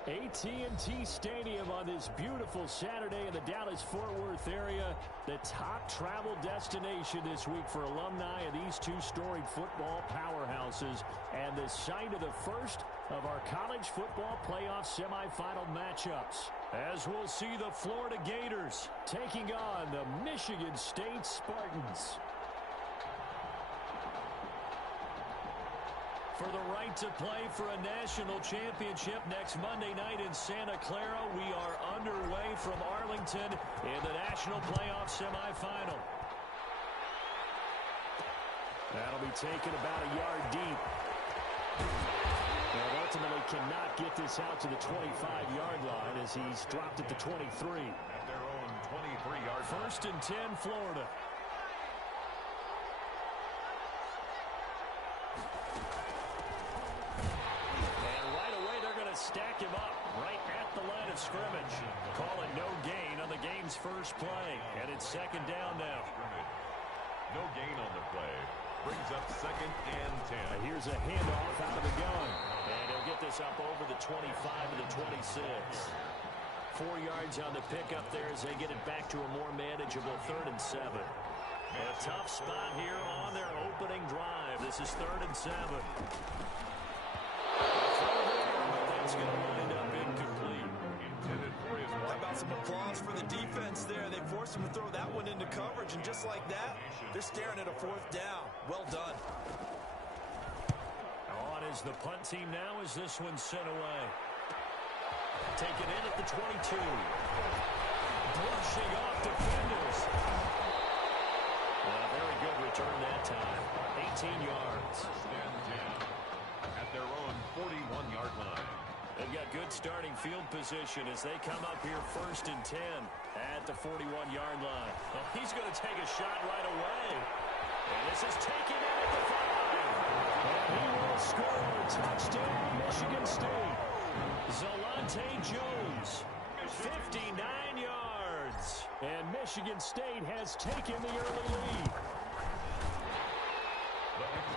AT&T Stadium on this beautiful Saturday in the Dallas-Fort Worth area. The top travel destination this week for alumni of these 2 storied football powerhouses, and the site of the first of our college football playoff semifinal matchups. As we'll see the Florida Gators taking on the Michigan State Spartans. For the right to play for a national championship next Monday night in Santa Clara, we are underway from Arlington in the national playoff semifinal. That'll be taken about a yard deep. And ultimately cannot get this out to the 25-yard line as he's dropped at the 23. At their own 23-yard line. 1st and 10, Florida. And right away they're going to stack him up right at the line of scrimmage. Call it no gain on the game's first play. And it's 2nd down now. No gain on the play. Brings up 2nd and 10. And here's a handoff out of the gun. And he'll get this up over the 25 to the 26. 4 yards on the pickup there as they get it back to a more manageable 3rd and 7. A tough spot here on their opening drive. This is 3rd and 7. That's going to wind up incomplete. How about some applause for the defense there? They forced him to throw that one into coverage, and just like that, they're staring at a 4th down. Well done. On is the punt team now as this one's sent away. Taken in at the 22. Brushing off defenders. Very good return that time. 18 yards. 1st and 10 at their own 41-yard line. They've got good starting field position as they come up here 1st and 10 at the 41-yard line. Well, he's going to take a shot right away. And this is taken in at the 5. And he will score. Touchdown, Michigan State. Zalante Jones, 59 yards. And Michigan State has taken the early lead.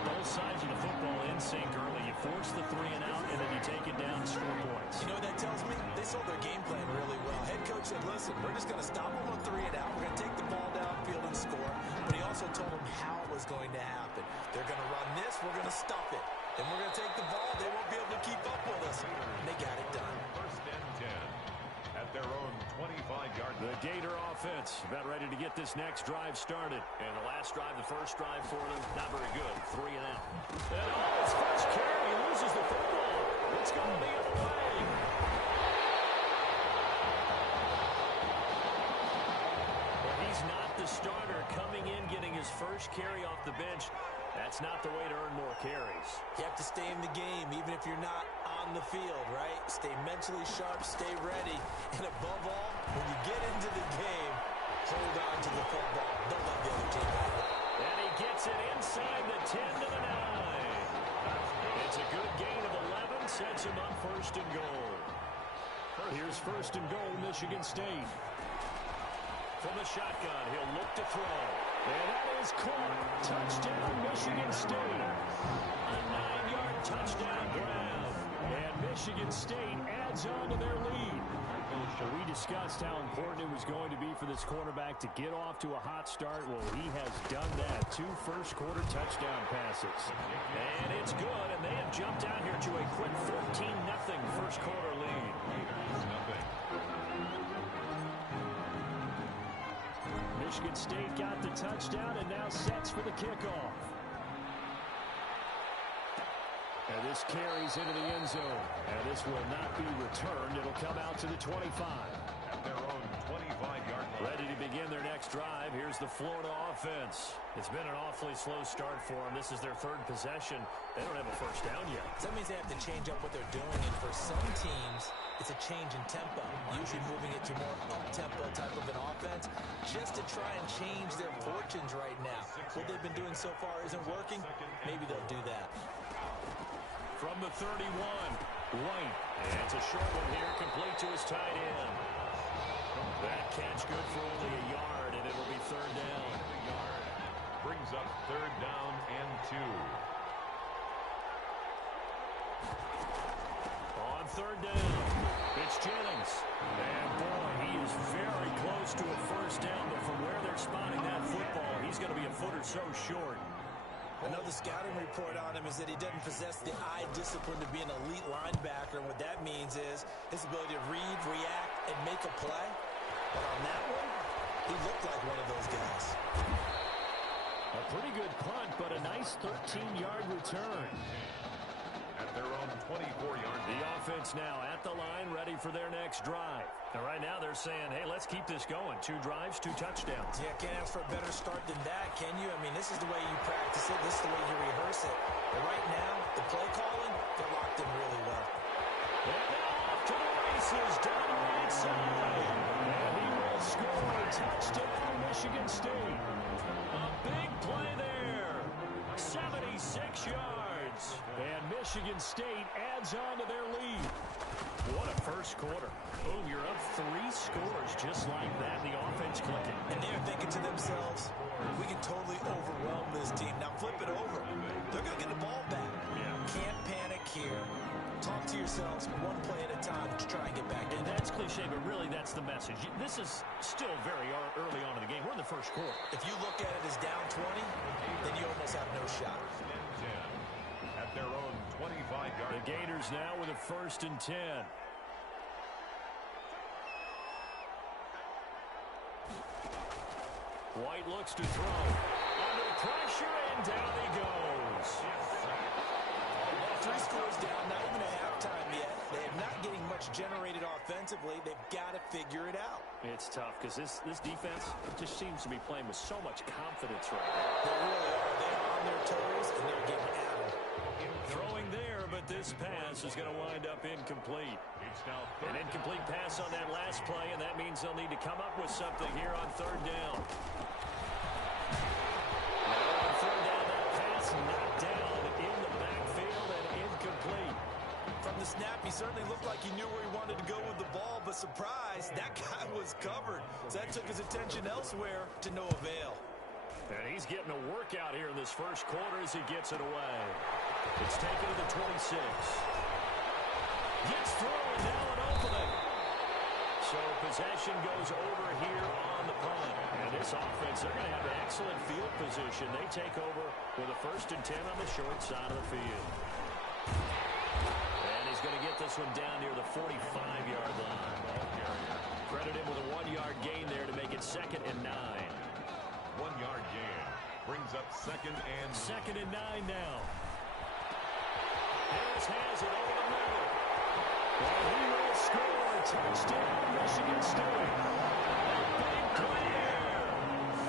Both sides of the football in sync early. You force the 3 and out, and then you take it down, score points. You know what that tells me? They sold their game plan really well. Head coach said, listen, we're just going to stop them on 3 and out. We're going to take the ball downfield and score. But he also told them how it was going to happen. They're going to run this. We're going to stop it. Then we're going to take the ball. They won't be able to keep up with us. And they got it done. 1st and 10 at their own 25-yard line. The Gator offense about ready to get this next drive started. And the last drive, the first drive for them, not very good. 3 and out. And his first carry, he loses the football. It's going to be away. Well, he's not the starter coming in, getting his first carry off the bench. That's not the way to earn more carries. You have to stay in the game, even if you're not on the field, right? Stay mentally sharp, stay ready. And above all, when you get into the game, hold on to the football. Don't let the other team have it. And he gets it inside the 10 to the 9. It's a good gain of 11, sets him up 1st and goal. Here's 1st and goal, Michigan State. From the shotgun, he'll look to throw. And that is caught. Touchdown, Michigan State. A 9-yard touchdown grab. And Michigan State adds on to their lead. We discussed how important it was going to be for this quarterback to get off to a hot start. Well, he has done that. 2 first-quarter touchdown passes. And it's good, and they have jumped out here to a quick 14-0 first-quarter lead. Michigan State got the touchdown and now sets for the kickoff. And this carries into the end zone. And this will not be returned. It'll come out to the 25. At their own 25-yard line. Ready to begin their next drive. Here's the Florida offense. It's been an awfully slow start for them. This is their 3rd possession. They don't have a first down yet. That means they have to change up what they're doing. And for some teams, it's a change in tempo. Usually moving it to more up-tempo type of an offense just to try and change their fortunes right now. What they've been doing so far isn't working. Maybe they'll do that. From the 31, White. And it's a short one here, complete to his tight end. That catch good for only a yard, and it'll be 3rd down. Brings up 3rd down and 2. On 3rd down, it's Jennings. And boy, he is very close to a first down, but from where they're spotting that football, he's going to be a foot or so short. Another scouting report on him is that he doesn't possess the eye discipline to be an elite linebacker. And what that means is his ability to read, react, and make a play. But on that one, he looked like one of those guys. A pretty good punt, but a nice 13-yard return. their own 24-yard line. The offense now at the line, ready for their next drive. And right now they're saying, hey, let's keep this going. 2 drives, 2 touchdowns. Yeah, can't ask for a better start than that, can you? I mean, this is the way you practice it. This is the way you rehearse it. But right now, the play calling, they're locked in really well. And now off to the races down the right side. And he will score a touchdown, Michigan State. A big play there. 76 yards. And Michigan State adds on to their lead. What a first quarter. Boom, you're up 3 scores just like that. The offense clicking. And they're thinking to themselves, we can totally overwhelm this team. Now flip it over. They're going to get the ball back. Yeah. Can't panic here. Talk to yourselves one play at a time to try and get back in. And that's cliche, but really that's the message. This is still very early on in the game. We're in the first quarter. If you look at it as down 20, then you almost have no shot. At their own 25-yard. The Gators now with a 1st and 10. White looks to throw. Under pressure, and down he goes. 3 scores down, not even a halftime yet. They're not getting much generated offensively. They've got to figure it out. It's tough because this defense just seems to be playing with so much confidence right now. They really are. They're on their toes, and they're getting at them. Throwing there, but this pass is going to wind up incomplete. An incomplete pass on that last play, and that means they'll need to come up with something here on 3rd down. Now on 3rd down, that pass knocked down in the backfield and incomplete. From the snap, he certainly looked like he knew where he wanted to go with the ball, but surprise, that guy was covered. So that took his attention elsewhere to no avail. And he's getting a workout here in this first quarter as he gets it away. It's taken to the 26. Gets through and now an opening. So possession goes over here on the punt. And this offense, they're going to have an excellent field position. They take over with a 1st and 10 on the short side of the field. And he's going to get this one down near the 45-yard line. Credit him with a 1-yard gain there to make it 2nd and 9. 1-yard gain brings up 2nd and 9 now. Harris has it over the middle. And he will score a touchdown, Michigan State. A big play there.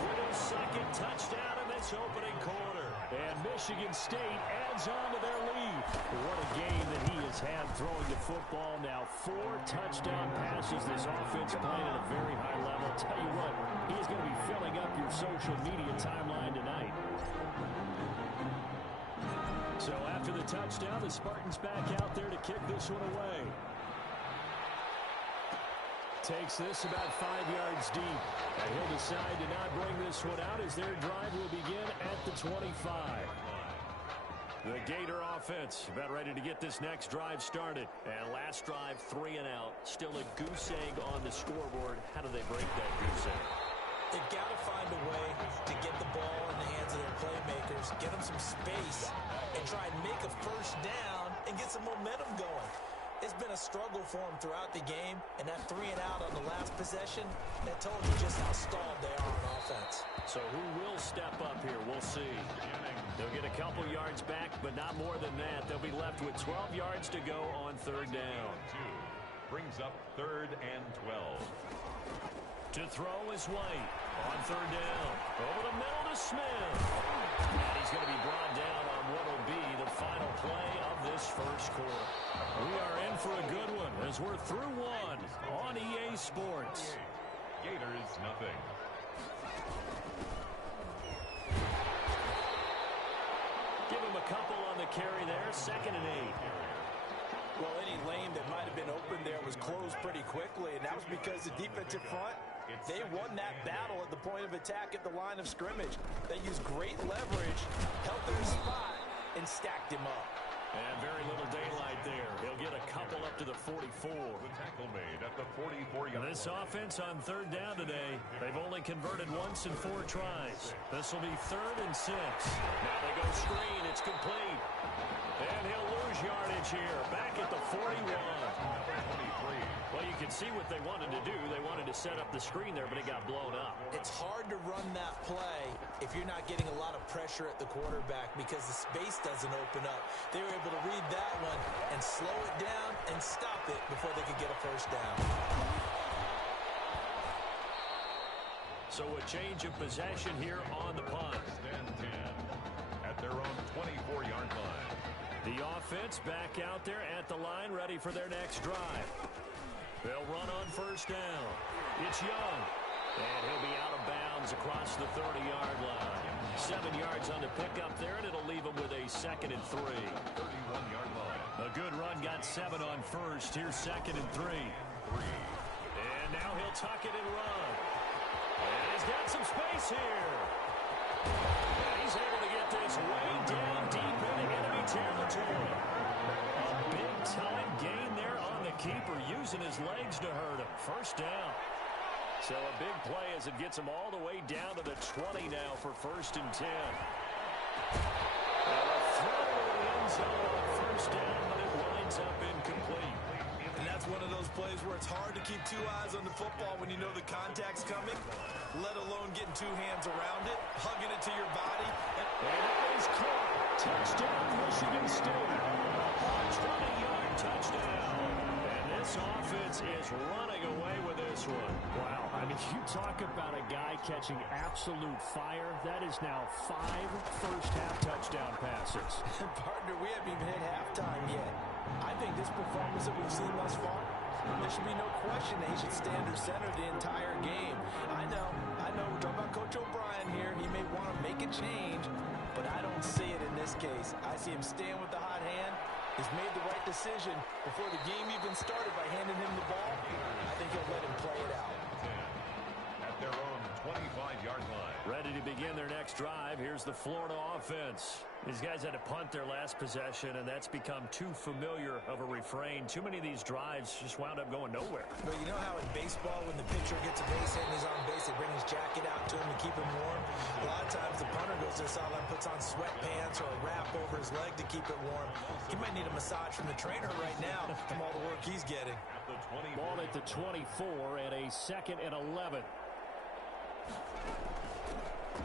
With a 2nd touchdown in this opening quarter. And Michigan State adds on to their lead. What a game that he has had throwing the football. Now 4 touchdown passes. This offense playing at a very high level. Tell you what, he is going to be filling up your social media timeline tonight. So after the touchdown, the Spartans back out there to kick this one away. Takes this about 5 yards deep. And he'll decide to not bring this one out as their drive will begin at the 25. The Gator offense about ready to get this next drive started. And last drive, 3 and out. Still a goose egg on the scoreboard. How do they break that goose egg? They've got to find a way to get the ball in the hands of their playmakers, get them some space, and try and make a 1st down and get some momentum going. It's been a struggle for them throughout the game, and that 3 and out on the last possession, that told you just how stalled they are on offense. So who will step up here? We'll see. They'll get a couple yards back, but not more than that. They'll be left with 12 yards to go on 3rd down. Brings up 3rd and 12. To throw is White on 3rd down. Over the middle to Smith. And he's going to be brought down on what will be the final play of this first quarter. We are in for a good one as we're through 1 on EA Sports. Gators nothing. Give him a couple on the carry there. 2nd and 8. Well, any lane that might have been open there was closed pretty quickly, and that was because the defensive front, they won that battle at the point of attack at the line of scrimmage. They used great leverage, held their spot, and stacked him up. And very little daylight there. He'll get a couple up to the 44. The tackle made at the 44-yard line. This offense on 3rd down today, they've only converted once in 4 tries. This will be 3rd and 6. Now they go screen. It's complete. And he'll lose yardage here. Back at the 41. 23. Well, you can could see what they wanted to do. They wanted to set up the screen there, but it got blown up. It's hard to run that play if you're not getting a lot of pressure at the quarterback because the space doesn't open up. They were able to read that one and slow it down and stop it before they could get a first down. So a change of possession here on the punt. And 10 at their own 24-yard line. The offense back out there at the line, ready for their next drive. They'll run on first down. It's Young. And he'll be out of bounds across the 30-yard line. 7 yards on the pickup there, and it'll leave him with a 2nd and 3. 31-yard line. A good run, got 7 on first. Here's 2nd and 3. And now he'll tuck it and run. And he's got some space here. And he's able to get this way down deep into enemy territory. A big-time gain there on the keeper, using his legs to hurt him. First down. So a big play as it gets him all the way down to the 20 now for 1st and 10. And a throw in the end zone on first down, but it winds up incomplete. And that's one of those plays where it's hard to keep 2 eyes on the football when you know the contact's coming, let alone getting 2 hands around it, hugging it to your body. And that is caught. Touchdown, Michigan State. A 20-yard touchdown. And this offense is running away with this one. Wow, I mean, you talk about a guy catching absolute fire. That is now 5 first-half touchdown passes. Partner, we haven't even hit halftime yet. I think this performance that we've seen thus far, there should be no question that he should stand or center the entire game. I know, we're talking about Coach O'Brien here. He may want to make a change, but I don't see it in this case. I see him stand with the hot hand. He's made the right decision before the game even started by handing him the ball. I think he'll let him play it out. At their own 25-yard line. Ready to begin their next drive. Here's the Florida offense. These guys had to punt their last possession, and that's become too familiar of a refrain. Too many of these drives just wound up going nowhere. But you know how in baseball, when the pitcher gets a base hit and he's on base, they bring his jacket out to him to keep him warm? A lot of times the punter goes to the sideline, puts on sweatpants or a wrap over his leg to keep it warm. He might need a massage from the trainer right now from all the work he's getting. Ball at the 24 and a 2nd and 11.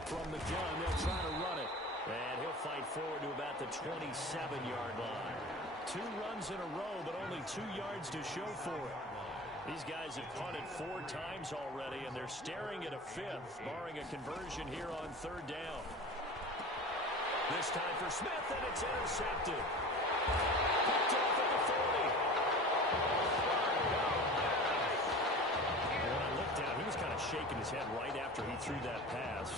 From the gun, they'll try to run it. And he'll fight forward to about the 27-yard line. 2 runs in a row, but only 2 yards to show for it. These guys have punted 4 times already, and they're staring at a 5th, barring a conversion here on 3rd down. This time for Smith, and it's intercepted. Picked off at the 40. When I looked down, he was kind of shaking his head right after he threw that pass.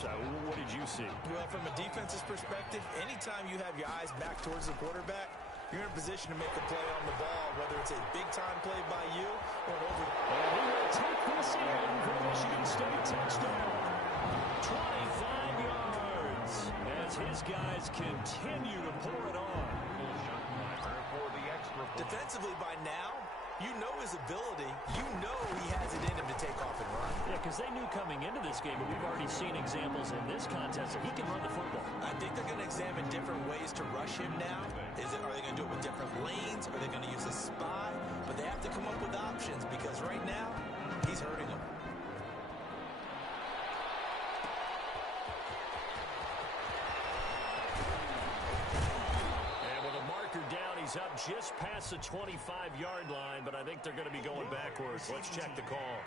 What did you see? Well, from a defense's perspective, anytime you have your eyes back towards the quarterback, you're in a position to make a play on the ball, whether it's a big-time play by you or an over. And he will take this in for Michigan State touchdown. 25 yards as his guys continue to pour it on. Defensively by now, you know his ability. You know he has it in him to take off and run. Yeah, because they knew coming into this game, but we've already seen examples in this contest that he can run the football. I think they're going to examine different ways to rush him now. Are they going to do it with different lanes? Are they going to use a spy? But they have to come up with options because right now, he's hurting them. He's up just past the 25-yard line, but I think they're going to be going backwards. Let's check the call.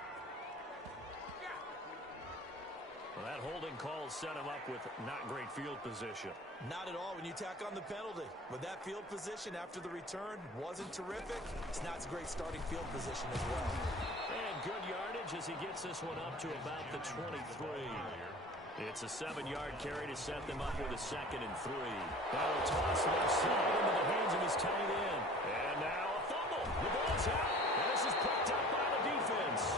Well, that holding call set him up with not great field position. Not at all when you tack on the penalty. With that field position after the return wasn't terrific. It's not a great starting field position as well. And good yardage as he gets this one up to about the 23. It's a 7-yard carry to set them up with a 2nd and 3. Now a toss left side into the hands of his tight end. And now a fumble. The ball's out. And this is picked up by the defense.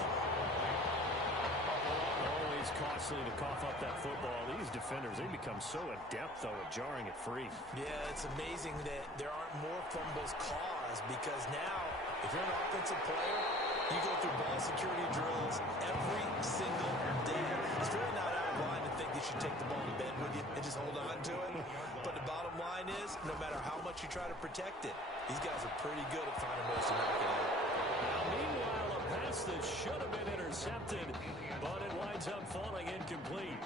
Always costly to cough up that football. These defenders, they become so adept, though, at jarring it free. Yeah, it's amazing that there aren't more fumbles caused because now, if you're an offensive player, you go through ball security drills every single day. It's really not out of line to think you should take the ball to bed with you and just hold on to it. But the bottom line is, no matter how much you try to protect it, these guys are pretty good at finding ways to knock it out. Now, meanwhile, a pass pass that should have been intercepted, but it winds up falling incomplete.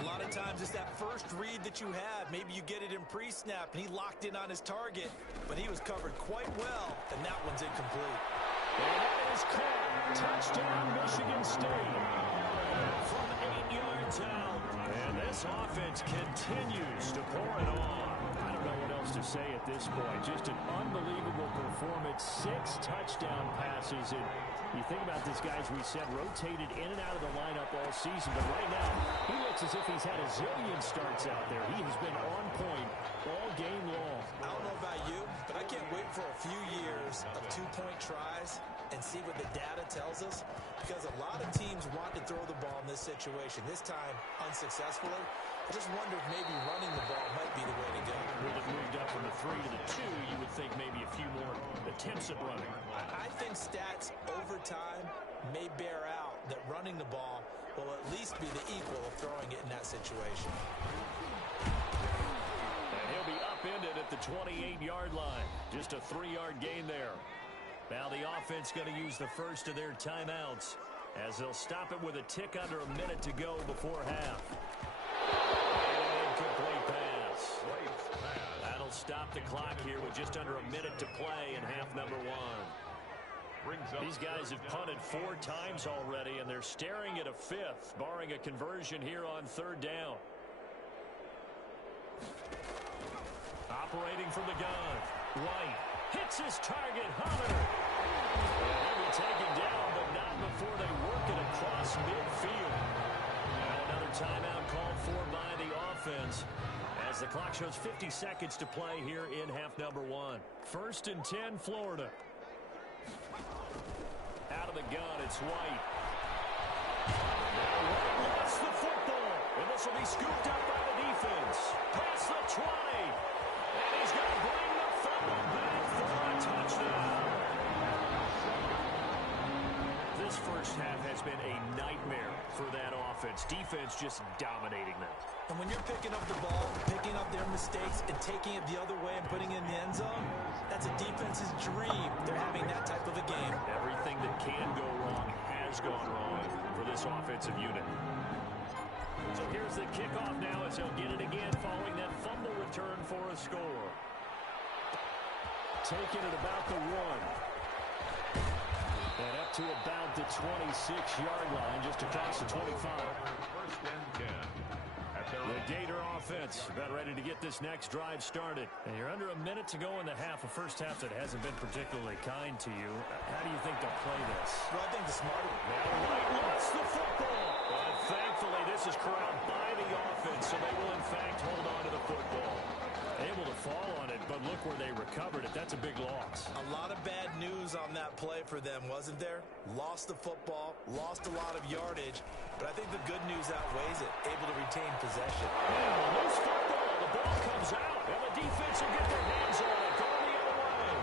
A lot of times it's that first read that you have. Maybe you get it in pre-snap, and he locked in on his target, but he was covered quite well, and that one's incomplete. And that is caught. Touchdown, Michigan State. From 8 yards out. And this offense continues to pour it on. I don't know what else to say at this point. Just an unbelievable performance. 6 touchdown passes. And you think about this guy, as we said, rotated in and out of the lineup all season. But right now, he looks as if he's had a zillion starts out there. He has been on point all game long. I don't know about you, but I can't wait for a few years of 2-point tries and see what the data tells us, because a lot of teams want to throw the ball in this situation. This time, unsuccessfully. I just wonder if maybe running the ball might be the way to go. With it moved up from the 3 to the 2, you would think maybe a few more attempts at running. I think stats over time may bear out that running the ball will at least be the equal of throwing it in that situation. And he'll be upended at the 28-yard line. Just a 3-yard gain there. Now the offense going to use the first of their timeouts as they'll stop it with a tick under a minute to go before half. Incomplete pass. That'll stop the clock here with just under a minute to play in half number 1. These guys have punted 4 times already, and they're staring at a 5th, barring a conversion here on 3rd down. Operating from the gun, White hits his target, Hunter. He'll be taken down, but not before they work it across midfield. And another timeout called for by the offense as the clock shows 50 seconds to play here in half number 1. 1st and 10, Florida. Out of the gun, it's White. Now White lost the football, and this will be scooped up by the defense. Past the 20, and he's going to bring the football back for a touchdown. This first half has been a nightmare for that offense. Defense just dominating them. And when you're picking up the ball, picking up their mistakes, and taking it the other way and putting it in the end zone, that's a defense's dream. They're having that type of a game. Everything that can go wrong has gone wrong for this offensive unit. So here's the kickoff now as they'll get it again following that fumble return for a score. Taking it about the 1. And up to about the 26-yard line, just across the 25. 1st and 10. The Gator offense about ready to get this next drive started. And you're under a minute to go in the half, a first half that hasn't been particularly kind to you. How do you think they'll play this? Well, I think the smarter. Now White lost the football. But thankfully, this is corralled by the offense, so they will, in fact, hold on to the football. Able to fall on it, but look where they recovered it. That's a big loss. A lot of bad news on that play for them, wasn't there? Lost the football, lost a lot of yardage, but I think the good news outweighs it. Able to retain possession. Loose football. The ball comes out, and the defense will get their hands on it. Going the other way.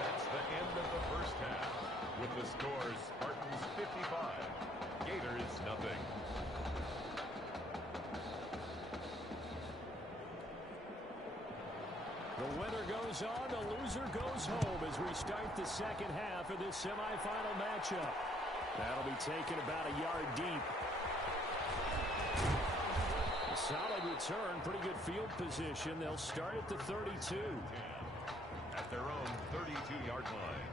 That's the end of the first half. With the scores, Spartans 55, Gators nothing. The winner goes on, the loser goes home as we start the second half of this semifinal matchup. That'll be taken about a yard deep. A solid return, pretty good field position. They'll start at the 32. At their own 32-yard line.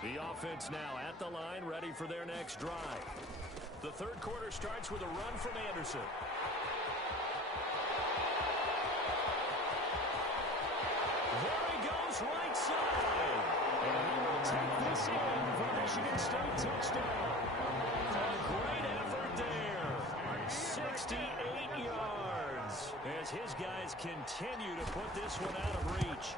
The offense now at the line, ready for their next drive. The third quarter starts with a run from Anderson. There he goes, right side. And he will take this in for Michigan State touchdown. A great effort there. 68 yards as his guys continue to put this one out of reach.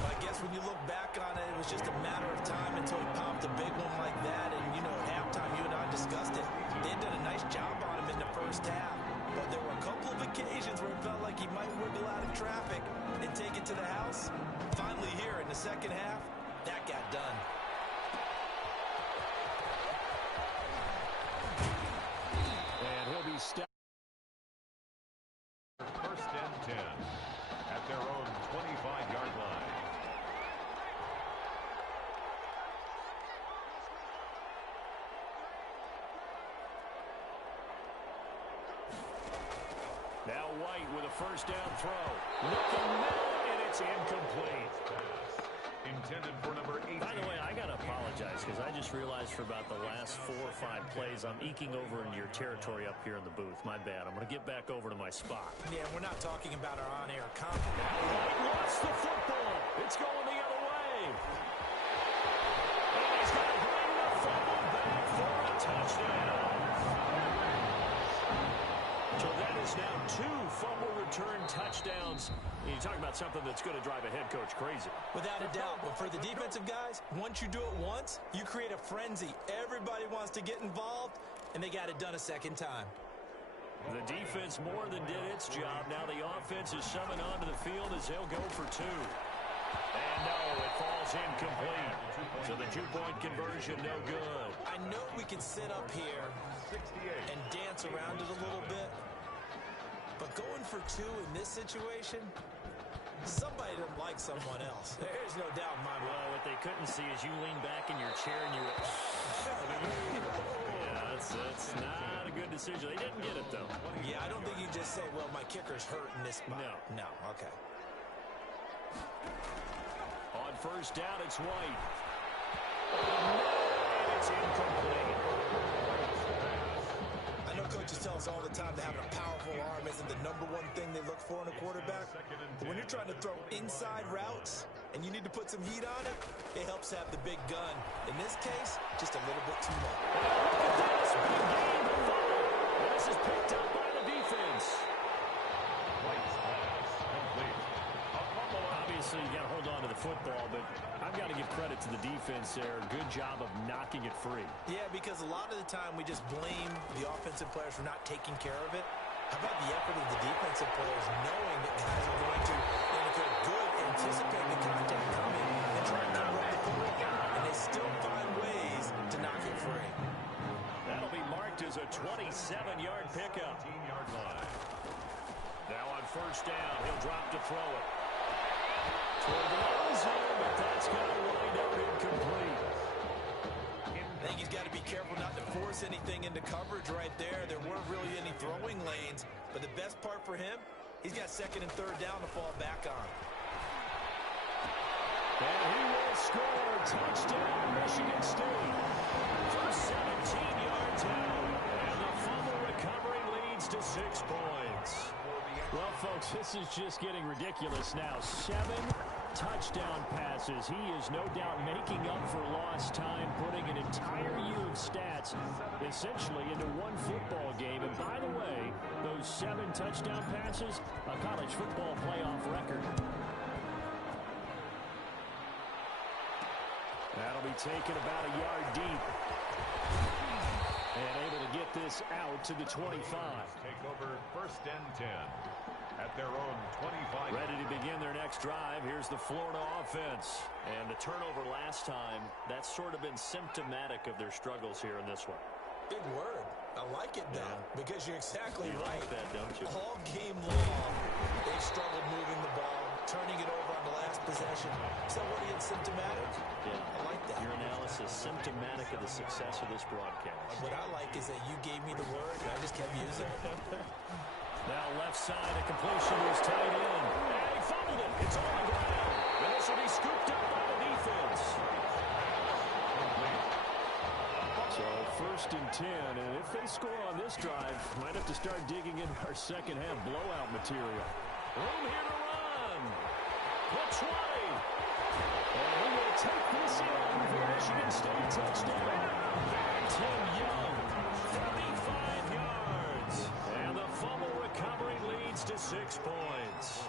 Well, I guess when you look back on it, it was just a matter of time until he popped a big one like that. And, you know, at halftime, you and I discussed it. They did a nice job on him in the first half. But there were a couple of occasions where it felt like he might wiggle out of traffic and take it to the house. Finally here in the second half, that got done. And he'll be stopped. 1st and 10 at their own 25-yard line. right with a first down throw. Looking middle, and it's incomplete. Intended for number 8. By the way, I got to apologize because I just realized for about the last 4 or 5 plays, I'm eking over into your territory up here in the booth. My bad. I'm going to get back over to my spot. Yeah, we're not talking about our on-air comment. White lost the football. It's going the other way. And he's going to bring the fumble back for a touchdown. So that is now 2 fumble return touchdowns. You talk about something that's going to drive a head coach crazy. Without a doubt. But for the defensive guys, once you do it once, you create a frenzy. Everybody wants to get involved, and they got it done a second time. The defense more than did its job. Now the offense is summoned onto the field as they'll go for 2. And no, it falls incomplete. So the 2-point conversion, no good. I know we can sit up here and dance around it a little bit, but going for 2 in this situation, somebody doesn't like someone else. There's no doubt in my mind. Well, what they couldn't see is you lean back in your chair and you were... Yeah, that's not a good decision. They didn't get it, though. Yeah, I don't think you just say, well, my kicker's hurt in this spot. No, okay. On first down, it's White. And it's incomplete. I know coaches tell us all the time that having a powerful arm isn't the #1 thing they look for in a quarterback. But when you're trying to throw inside routes and you need to put some heat on it, it helps to have the big gun. In this case, just a little bit too much. Look at this. Big game. The fumble. This is picked up by the defense. White's pass complete. Obviously, you got to hold on to the football, but I've got to give credit to the defense there. Good job of knocking it free. Yeah, because a lot of the time we just blame the offensive players for not taking care of it. How about the effort of the defensive players knowing that guys are going to, and if they're good, anticipate the contact coming and try to cover up the football. And they still find ways to knock it free. That'll be marked as a 27-yard pickup. 15-yard line. Now on first down, he'll drop to throw it. Toward the end zone, but that's going to wind up incomplete. I think he's got to be careful not to force anything into coverage right there. There weren't really any throwing lanes, but the best part for him, he's got 2nd and 3rd down to fall back on. And he will score. Touchdown, Michigan State. From 17 yards out. And the fumble recovery leads to 6 points. Well, folks, this is just getting ridiculous now. 7 touchdown passes. He is no doubt making up for lost time, putting an entire year of stats essentially into one football game. And by the way, those 7 touchdown passes, a college football playoff record. That'll be taken about a yard deep. And able to get this out to the 25. Take over 1st and 10 at their own 25. Ready to begin their next drive. Here's the Florida offense. And the turnover last time, that's sort of been symptomatic of their struggles here in this one. Big word. I like it, though, because you're exactly right. Like that, don't you? All game long, they struggled moving the ball, turning it over on the last possession. So what are you symptomatic? Yeah. I like that. Your analysis symptomatic of the success of this broadcast. What I like is that you gave me the word, and I just kept using it. Now left side, a completion was tight end. And he fumbled it. It's on the ground. And this will be scooped up by the defense. So 1st and 10, and if they score on this drive, might have to start digging into our second half blowout material. Room here to run. The 20. And he will take this in for Michigan State touchdown. Tim Young, 35 yards. And the fumble recovery leads to 6 points.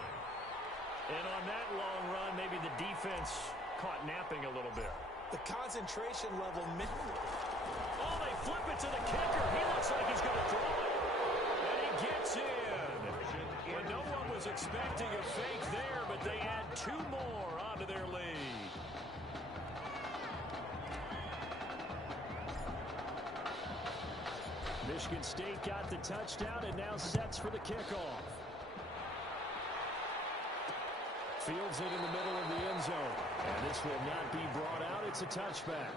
And on that long run, maybe the defense caught napping a little bit. The concentration level... Oh, they flip it to the kicker. He looks like he's going to throw it. And he gets in. When no one was expecting a fake there, but they add 2 more onto their lead. Michigan State got the touchdown and now sets for the kickoff. Fields it in the middle of the end zone. And this will not be brought out. It's a touchback.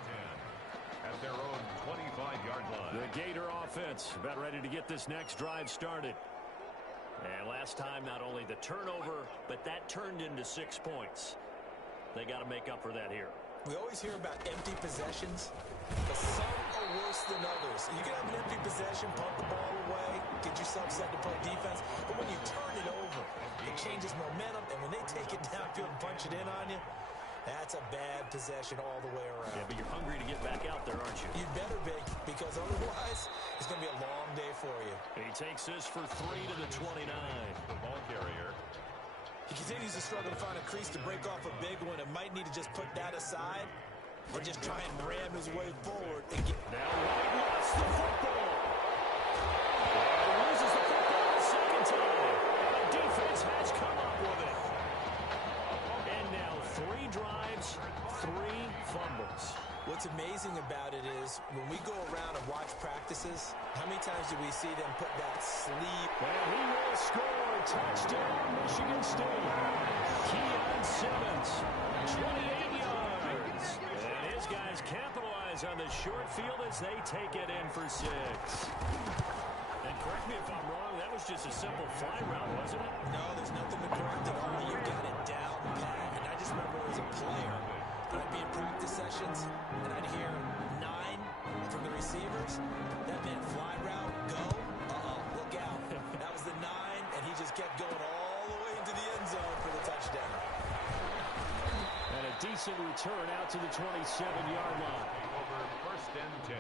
At their own 25-yard line. The Gator offense about ready to get this next drive started. And last time, not only the turnover, but that turned into 6 points. They got to make up for that here. We always hear about empty possessions, but some are worse than others. You can have an empty possession, punt the ball away, get yourself set to play defense, but when you turn it over, it changes momentum, and when they take it downfield and punch it in on you, that's a bad possession all the way around. Yeah, but you're hungry to get back out there, aren't you? You'd better be, because otherwise, it's going to be a long day for you. He takes this for 3 to the 29. The ball carrier. He continues to struggle to find a crease to break off a big one and might need to just put that aside or just try and ram his way forward and get... Now White lost the football. He loses the football a second time. The defense has come up with it. And now 3 drives, 3 fumbles. What's amazing about it is when we go around and watch practices, how many times do we see them put that sleeve? And he will score. Touchdown, Michigan State. Keon Simmons, 28 yards. And his guys capitalize on the short field as they take it in for 6. And correct me if I'm wrong, that was just a simple fly route, wasn't it? No, there's nothing to correct at all. You've got it down pat. And I just remember as a player, I'd be in practice sessions, and I'd hear 9 from the receivers. That meant fly route, go. Look out. That was the 9, and he just kept going all the way into the end zone for the touchdown. And a decent return out to the 27-yard line. Over first and 10.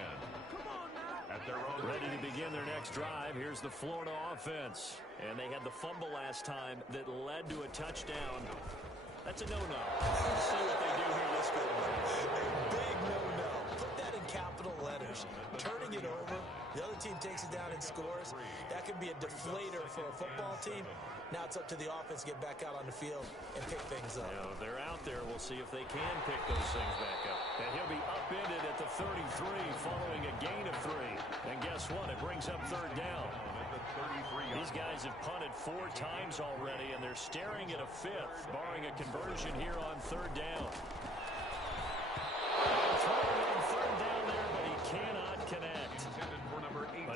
At their own Ready to begin their next drive. Here's the Florida offense. And they had the fumble last time that led to a touchdown. That's a no-no. Let's see what they do here this go around. A big no-no. Put that in capital letters. Turning it over. The other team takes it down and scores. That could be a deflator for a football team. Now it's up to the offense to get back out on the field and pick things up. You know, they're out there. We'll see if they can pick those things back up. And he'll be upended at the 33 following a gain of 3. And guess what? It brings up 3rd down. These guys have punted 4 times already, and they're staring at a 5th, barring a conversion here on 3rd down. Throwing on 3rd down there, but he cannot connect.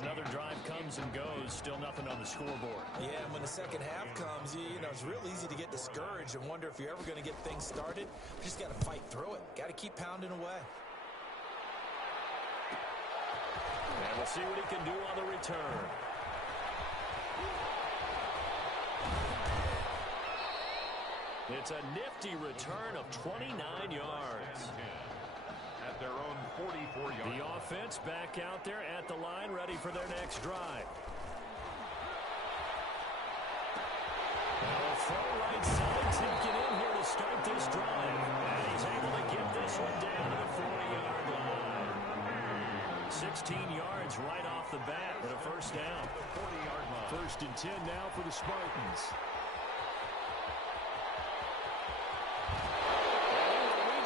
Another drive comes and goes, still nothing on the scoreboard. Yeah, and when the second half comes, you know, it's real easy to get discouraged and wonder if you're ever going to get things started. You just got to fight through it. Got to keep pounding away. And we'll see what he can do on the return. It's a nifty return of 29 yards. At their own 44-yard. The offense back out there at the line, ready for their next drive. Now a throw right side, taken in here to start this drive. And he's able to get this one down to the 40-yard line. 16 yards right off the bat and a first down. 40-yard line. 1st and 10 now for the Spartans.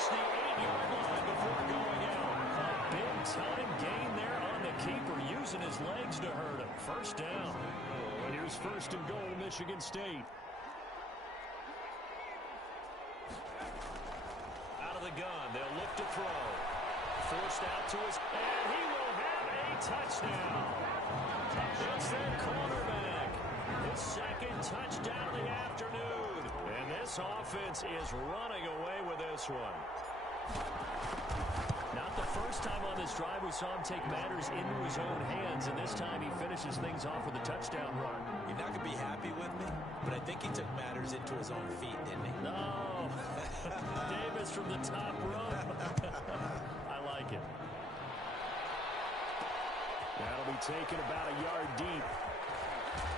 The 8-yard line before going out. A big-time gain there on the keeper, using his legs to hurt him. First down. And here's 1st and goal, Michigan State. Out of the gun, they'll look to throw. Forced out to his, and he will have a touchdown. It's their cornerback. His 2nd touchdown of the afternoon. And this offense is running away with this one. Not the first time on this drive we saw him take matters into his own hands, and this time he finishes things off with a touchdown run. You're not going to be happy with me, but I think he took matters into his own feet, didn't he? No. Davis from the top rope. I like it. That'll be taken about a yard deep.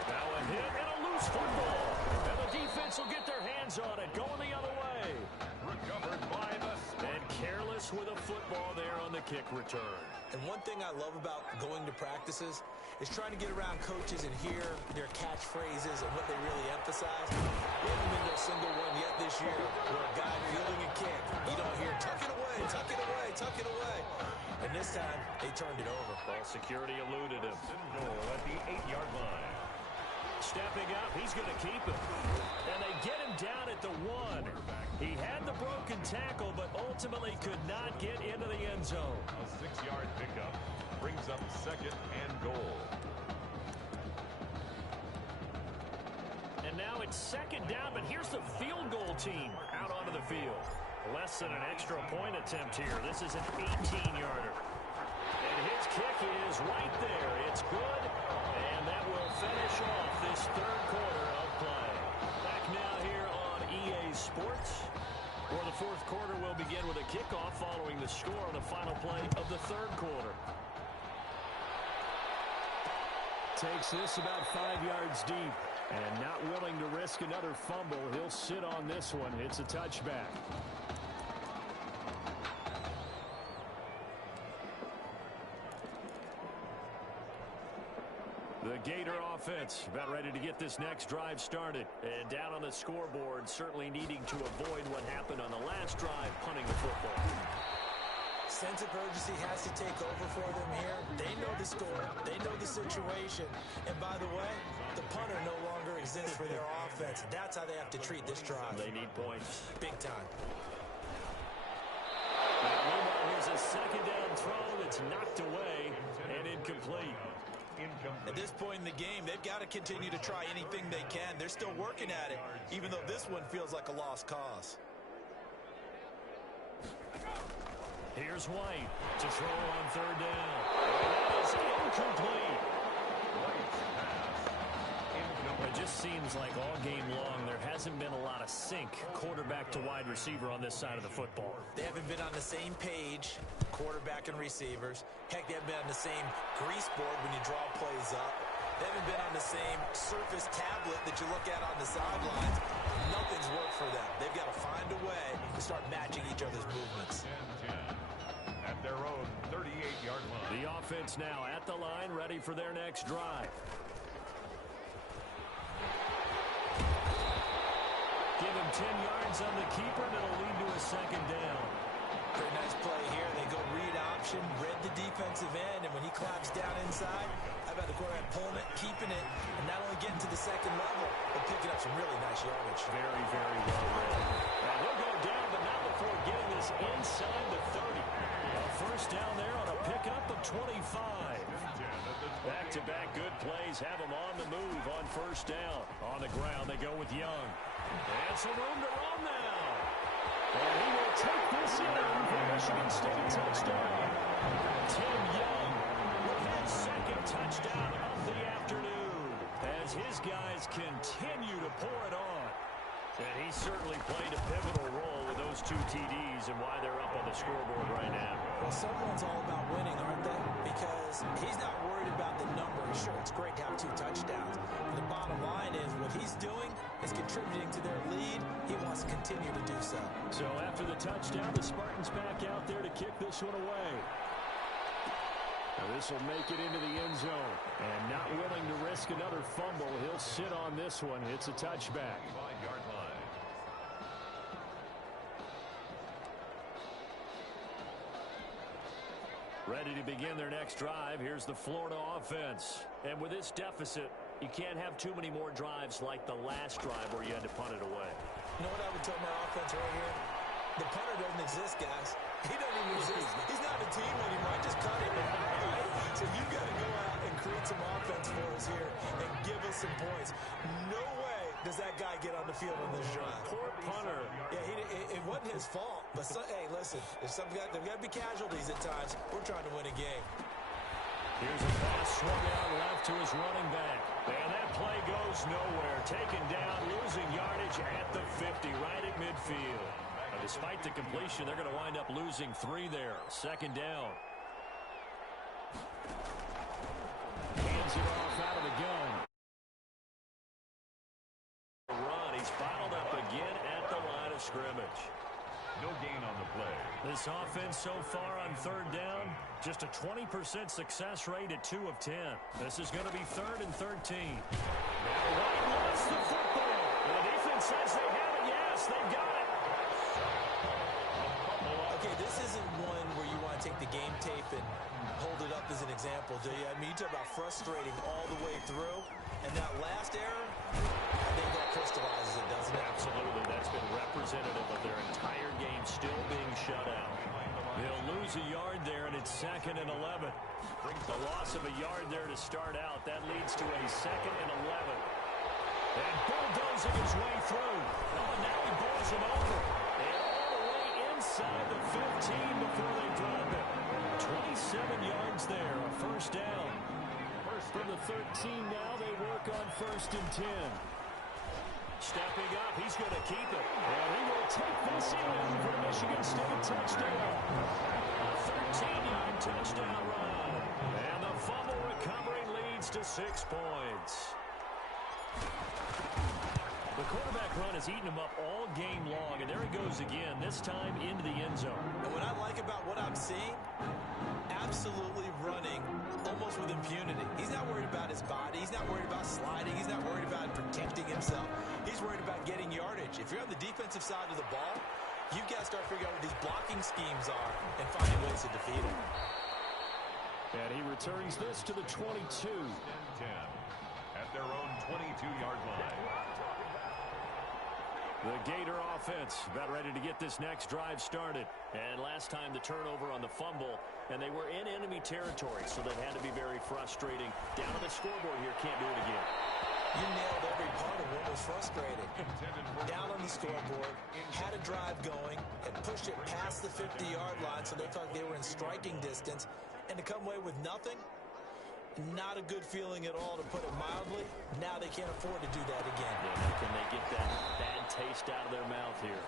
Now a hit and a loose football. And the defense will get their hands on it, going the other way. Recovered by the And careless with a football there on the kick return. And one thing I love about going to practices is trying to get around coaches and hear their catchphrases and what they really emphasize. We haven't been to a single one yet this year where a guy fielding a kick, you don't hear, tuck it away, tuck it away, tuck it away. And this time, they turned it over. Ball security eluded him. goal at the 8-yard line. Stepping up, he's going to keep it. And they get him down at the 1. He had the broken tackle, but ultimately could not get into the end zone. A 6-yard pickup brings up 2nd and goal. it's second down, but here's the field goal team out onto the field. Less than an extra point attempt here. This is an 18-yarder. And his kick is right there. It's good, and that will finish off this third quarter of play. Back now here on EA Sports, where the fourth quarter will begin with a kickoff following the score on the final play of the third quarter. Takes this about 5 yards deep, and not willing to risk another fumble. He'll sit on this one. It's a touchback. The Gator offense about ready to get this next drive started. And down on the scoreboard, certainly needing to avoid what happened on the last drive, punting the football. Sense of urgency has to take over for them here. They know the score. They know the situation. And by the way, the punter no longer exists for their offense. That's how they have to treat this drive. They need points. Big time. Meanwhile, here's a second down throw that's knocked away and incomplete. At this point in the game, they've got to continue to try anything they can. They're still working at it, even though this one feels like a lost cause. Here's White to throw on third down. That is incomplete. It just seems like all game long there hasn't been a lot of sync quarterback to wide receiver on this side of the football. They haven't been on the same page, quarterback and receivers. Heck, they haven't been on the same grease board when you draw plays up. They haven't been on the same surface tablet that you look at on the sidelines. Nothing's worked for them. They've got to find a way to start matching each other's movements. At their own 38-yard line. The offense now at the line, ready for their next drive. Give him 10 yards on the keeper, and it'll lead to a second down. Pretty nice play here. They go read option, read the defensive end, and when he claps down inside, how about the quarterback pulling it, keeping it, and not only getting to the second level, but picking up some really nice yardage. Very, very well read. And he'll go down, but not before getting this inside the 30. A first down there on a pickup of 25. Back-to-back good plays have them on the move on first down. On the ground, they go with Young. And some room to run now. And he will take this in for Michigan State touchdown. Tim Young with his second touchdown of the afternoon as his guys continue to pour it on. And he certainly played a pivotal role with those two TDs and why they're up on the scoreboard right now. Well, someone's all about winning, aren't they? Because he's not worried about the numbers. Sure, it's great to have 2 touchdowns. But the bottom line is what he's doing is contributing to their lead. He wants to continue to do so. So after the touchdown, the Spartans back out there to kick this one away. Now this will make it into the end zone. And not willing to risk another fumble, he'll sit on this one. It's a touchback. 5-yard line. Ready to begin their next drive. Here's the Florida offense. And with this deficit, you can't have too many more drives like the last drive where you had to punt it away. You know what I would tell my offense right here? The punter doesn't exist, guys. He doesn't even exist. He's not a team anymore. I just cut him. Right? So you've got to go out and create some offense for us here and give us some points. No way does that guy get on the field on this drive. Poor punter. Yeah, it wasn't his fault. But, hey, listen, there's got to be casualties at times. We're trying to win a game. Here's a pass swung out left to his running back. And that play goes nowhere. Taken down, losing yardage at the 50, right at midfield. Now, despite the completion, they're going to wind up losing 3 there. Second down. Hands it off out of the gun. Run. He's bottled up again at the line of scrimmage. No gain on the play. This offense so far on third down, just a 20% success rate at 2 of 10. This is going to be 3rd and 13. Now White lost the football. The defense says they have it. Yes, they've got it. Okay, this isn't one where you want to take the game tape and hold it up as an example, do you? I mean, you talk about frustrating all the way through. And that last error, I think that crystallizes it, doesn't it? Absolutely. That's been representative of their entire game still being shut out. They'll lose a yard there, and it's 2nd and 11. The loss of a yard there to start out, that leads to a 2nd and 11. And bulldozing his way through. Oh, and now he bowls him over. And all the way inside the 15 before they drop it. 27 yards there, a first down. From the 13 now, they work on 1st and 10. Stepping up, he's going to keep it. And he will take this in for a Michigan State touchdown. A 13-yard touchdown run. And the fumble recovery leads to 6 points. The quarterback run has eaten him up all game long, and there he goes again, this time into the end zone. And what I like about what I'm seeing, absolutely running almost with impunity. He's not worried about his body. He's not worried about sliding. He's not worried about protecting himself. He's worried about getting yardage. If you're on the defensive side of the ball, you've got to start figuring out what these blocking schemes are and finding ways to defeat him. And he returns this to the 22. 10 at their own 22-yard line. The Gator offense about ready to get this next drive started. And last time the turnover on the fumble, and they were in enemy territory, so that had to be very frustrating. Down on the scoreboard here, can't do it again. You nailed every part of what was frustrating. Down on the scoreboard, had a drive going, and pushed it past the 50-yard line, so they thought they were in striking distance, and to come away with nothing, not a good feeling at all, to put it mildly. Now they can't afford to do that again. Yeah, now can they get that bad taste out of their mouth here?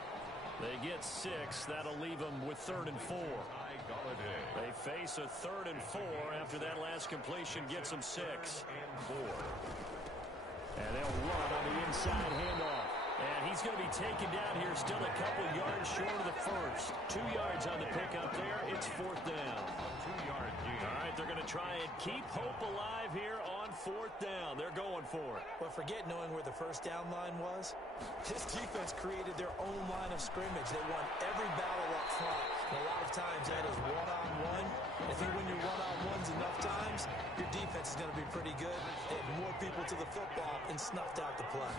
They get 6. That'll leave them with 3rd and 4. They face a 3rd and 4 after that last completion gets them 6. And they'll run on the inside handoff. And he's going to be taken down here, still a couple yards short of the first. 2 yards on the pickup there. It's 4th down. A 2-yard gain. All right, they're going to try and keep hope alive here on 4th down. They're going for it. But forget knowing where the first down line was. This defense created their own line of scrimmage. They won every battle up front. And a lot of times that is one-on-one. If you win your one-on-ones enough times, your defense is going to be pretty good. They had more people to the football and snuffed out the play.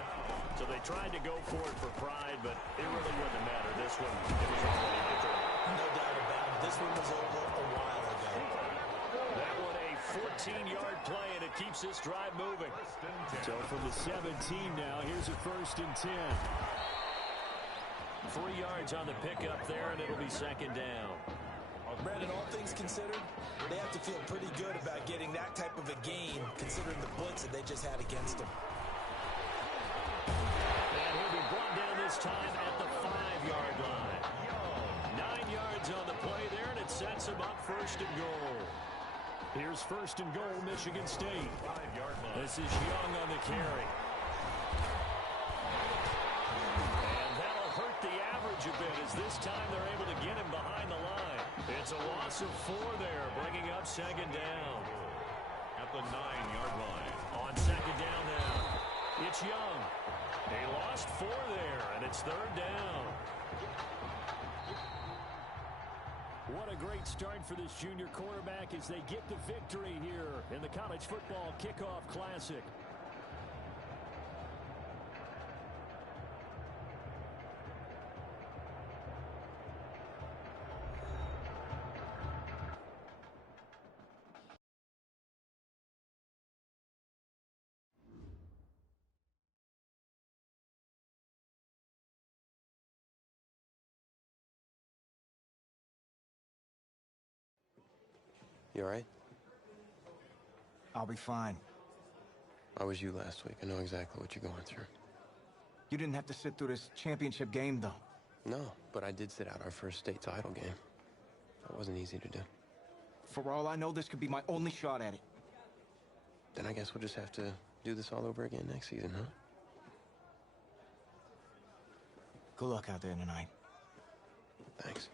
So they tried to go for it for pride, but it really wouldn't have mattered. This one, it was already victory. No doubt about it. This one was over a while ago. That one a 14-yard play, and it keeps this drive moving. So from the 17 now, here's a 1st and 10. 3 yards on the pickup there, and it'll be 2nd down. Brandon, all things considered, they have to feel pretty good about getting that type of a gain, considering the blitz that they just had against them. And he'll be brought down this time at the 5-yard line. 9 yards on the play there, and it sets him up 1st and goal. Here's 1st and goal, Michigan State. 5-yard line. This is Young on the carry. And that'll hurt the average a bit, as this time they're able to get him behind the line. It's a loss of 4 there, bringing up 2nd down. At the 9-yard line. On 2nd down now, it's Young. They lost 4 there, and it's 3rd down. What a great start for this junior quarterback as they get the victory here in the College Football Kickoff Classic. You all right? I'll be fine. I was you last week. I know exactly what you're going through. You didn't have to sit through this championship game, though. No, but I did sit out our first state title game. That wasn't easy to do. For all I know, this could be my only shot at it. Then I guess we'll just have to do this all over again next season, huh? Good luck out there tonight. Thanks.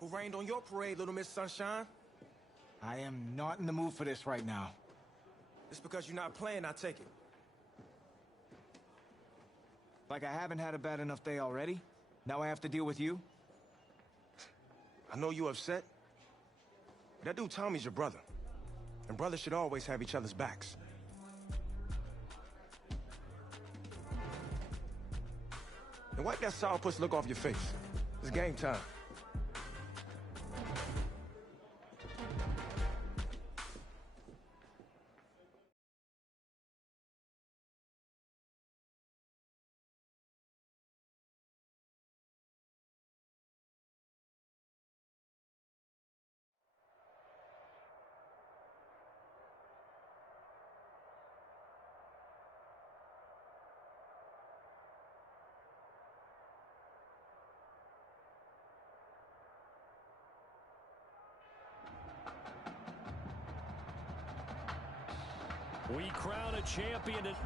Who rained on your parade, Little Miss Sunshine? I am not in the mood for this right now. It's because you're not playing, I take it. Like I haven't had a bad enough day already? Now I have to deal with you? I know you're upset. That dude Tommy's your brother. And brothers should always have each other's backs. And wipe that sourpuss look off your face. It's game time. We crown a champion.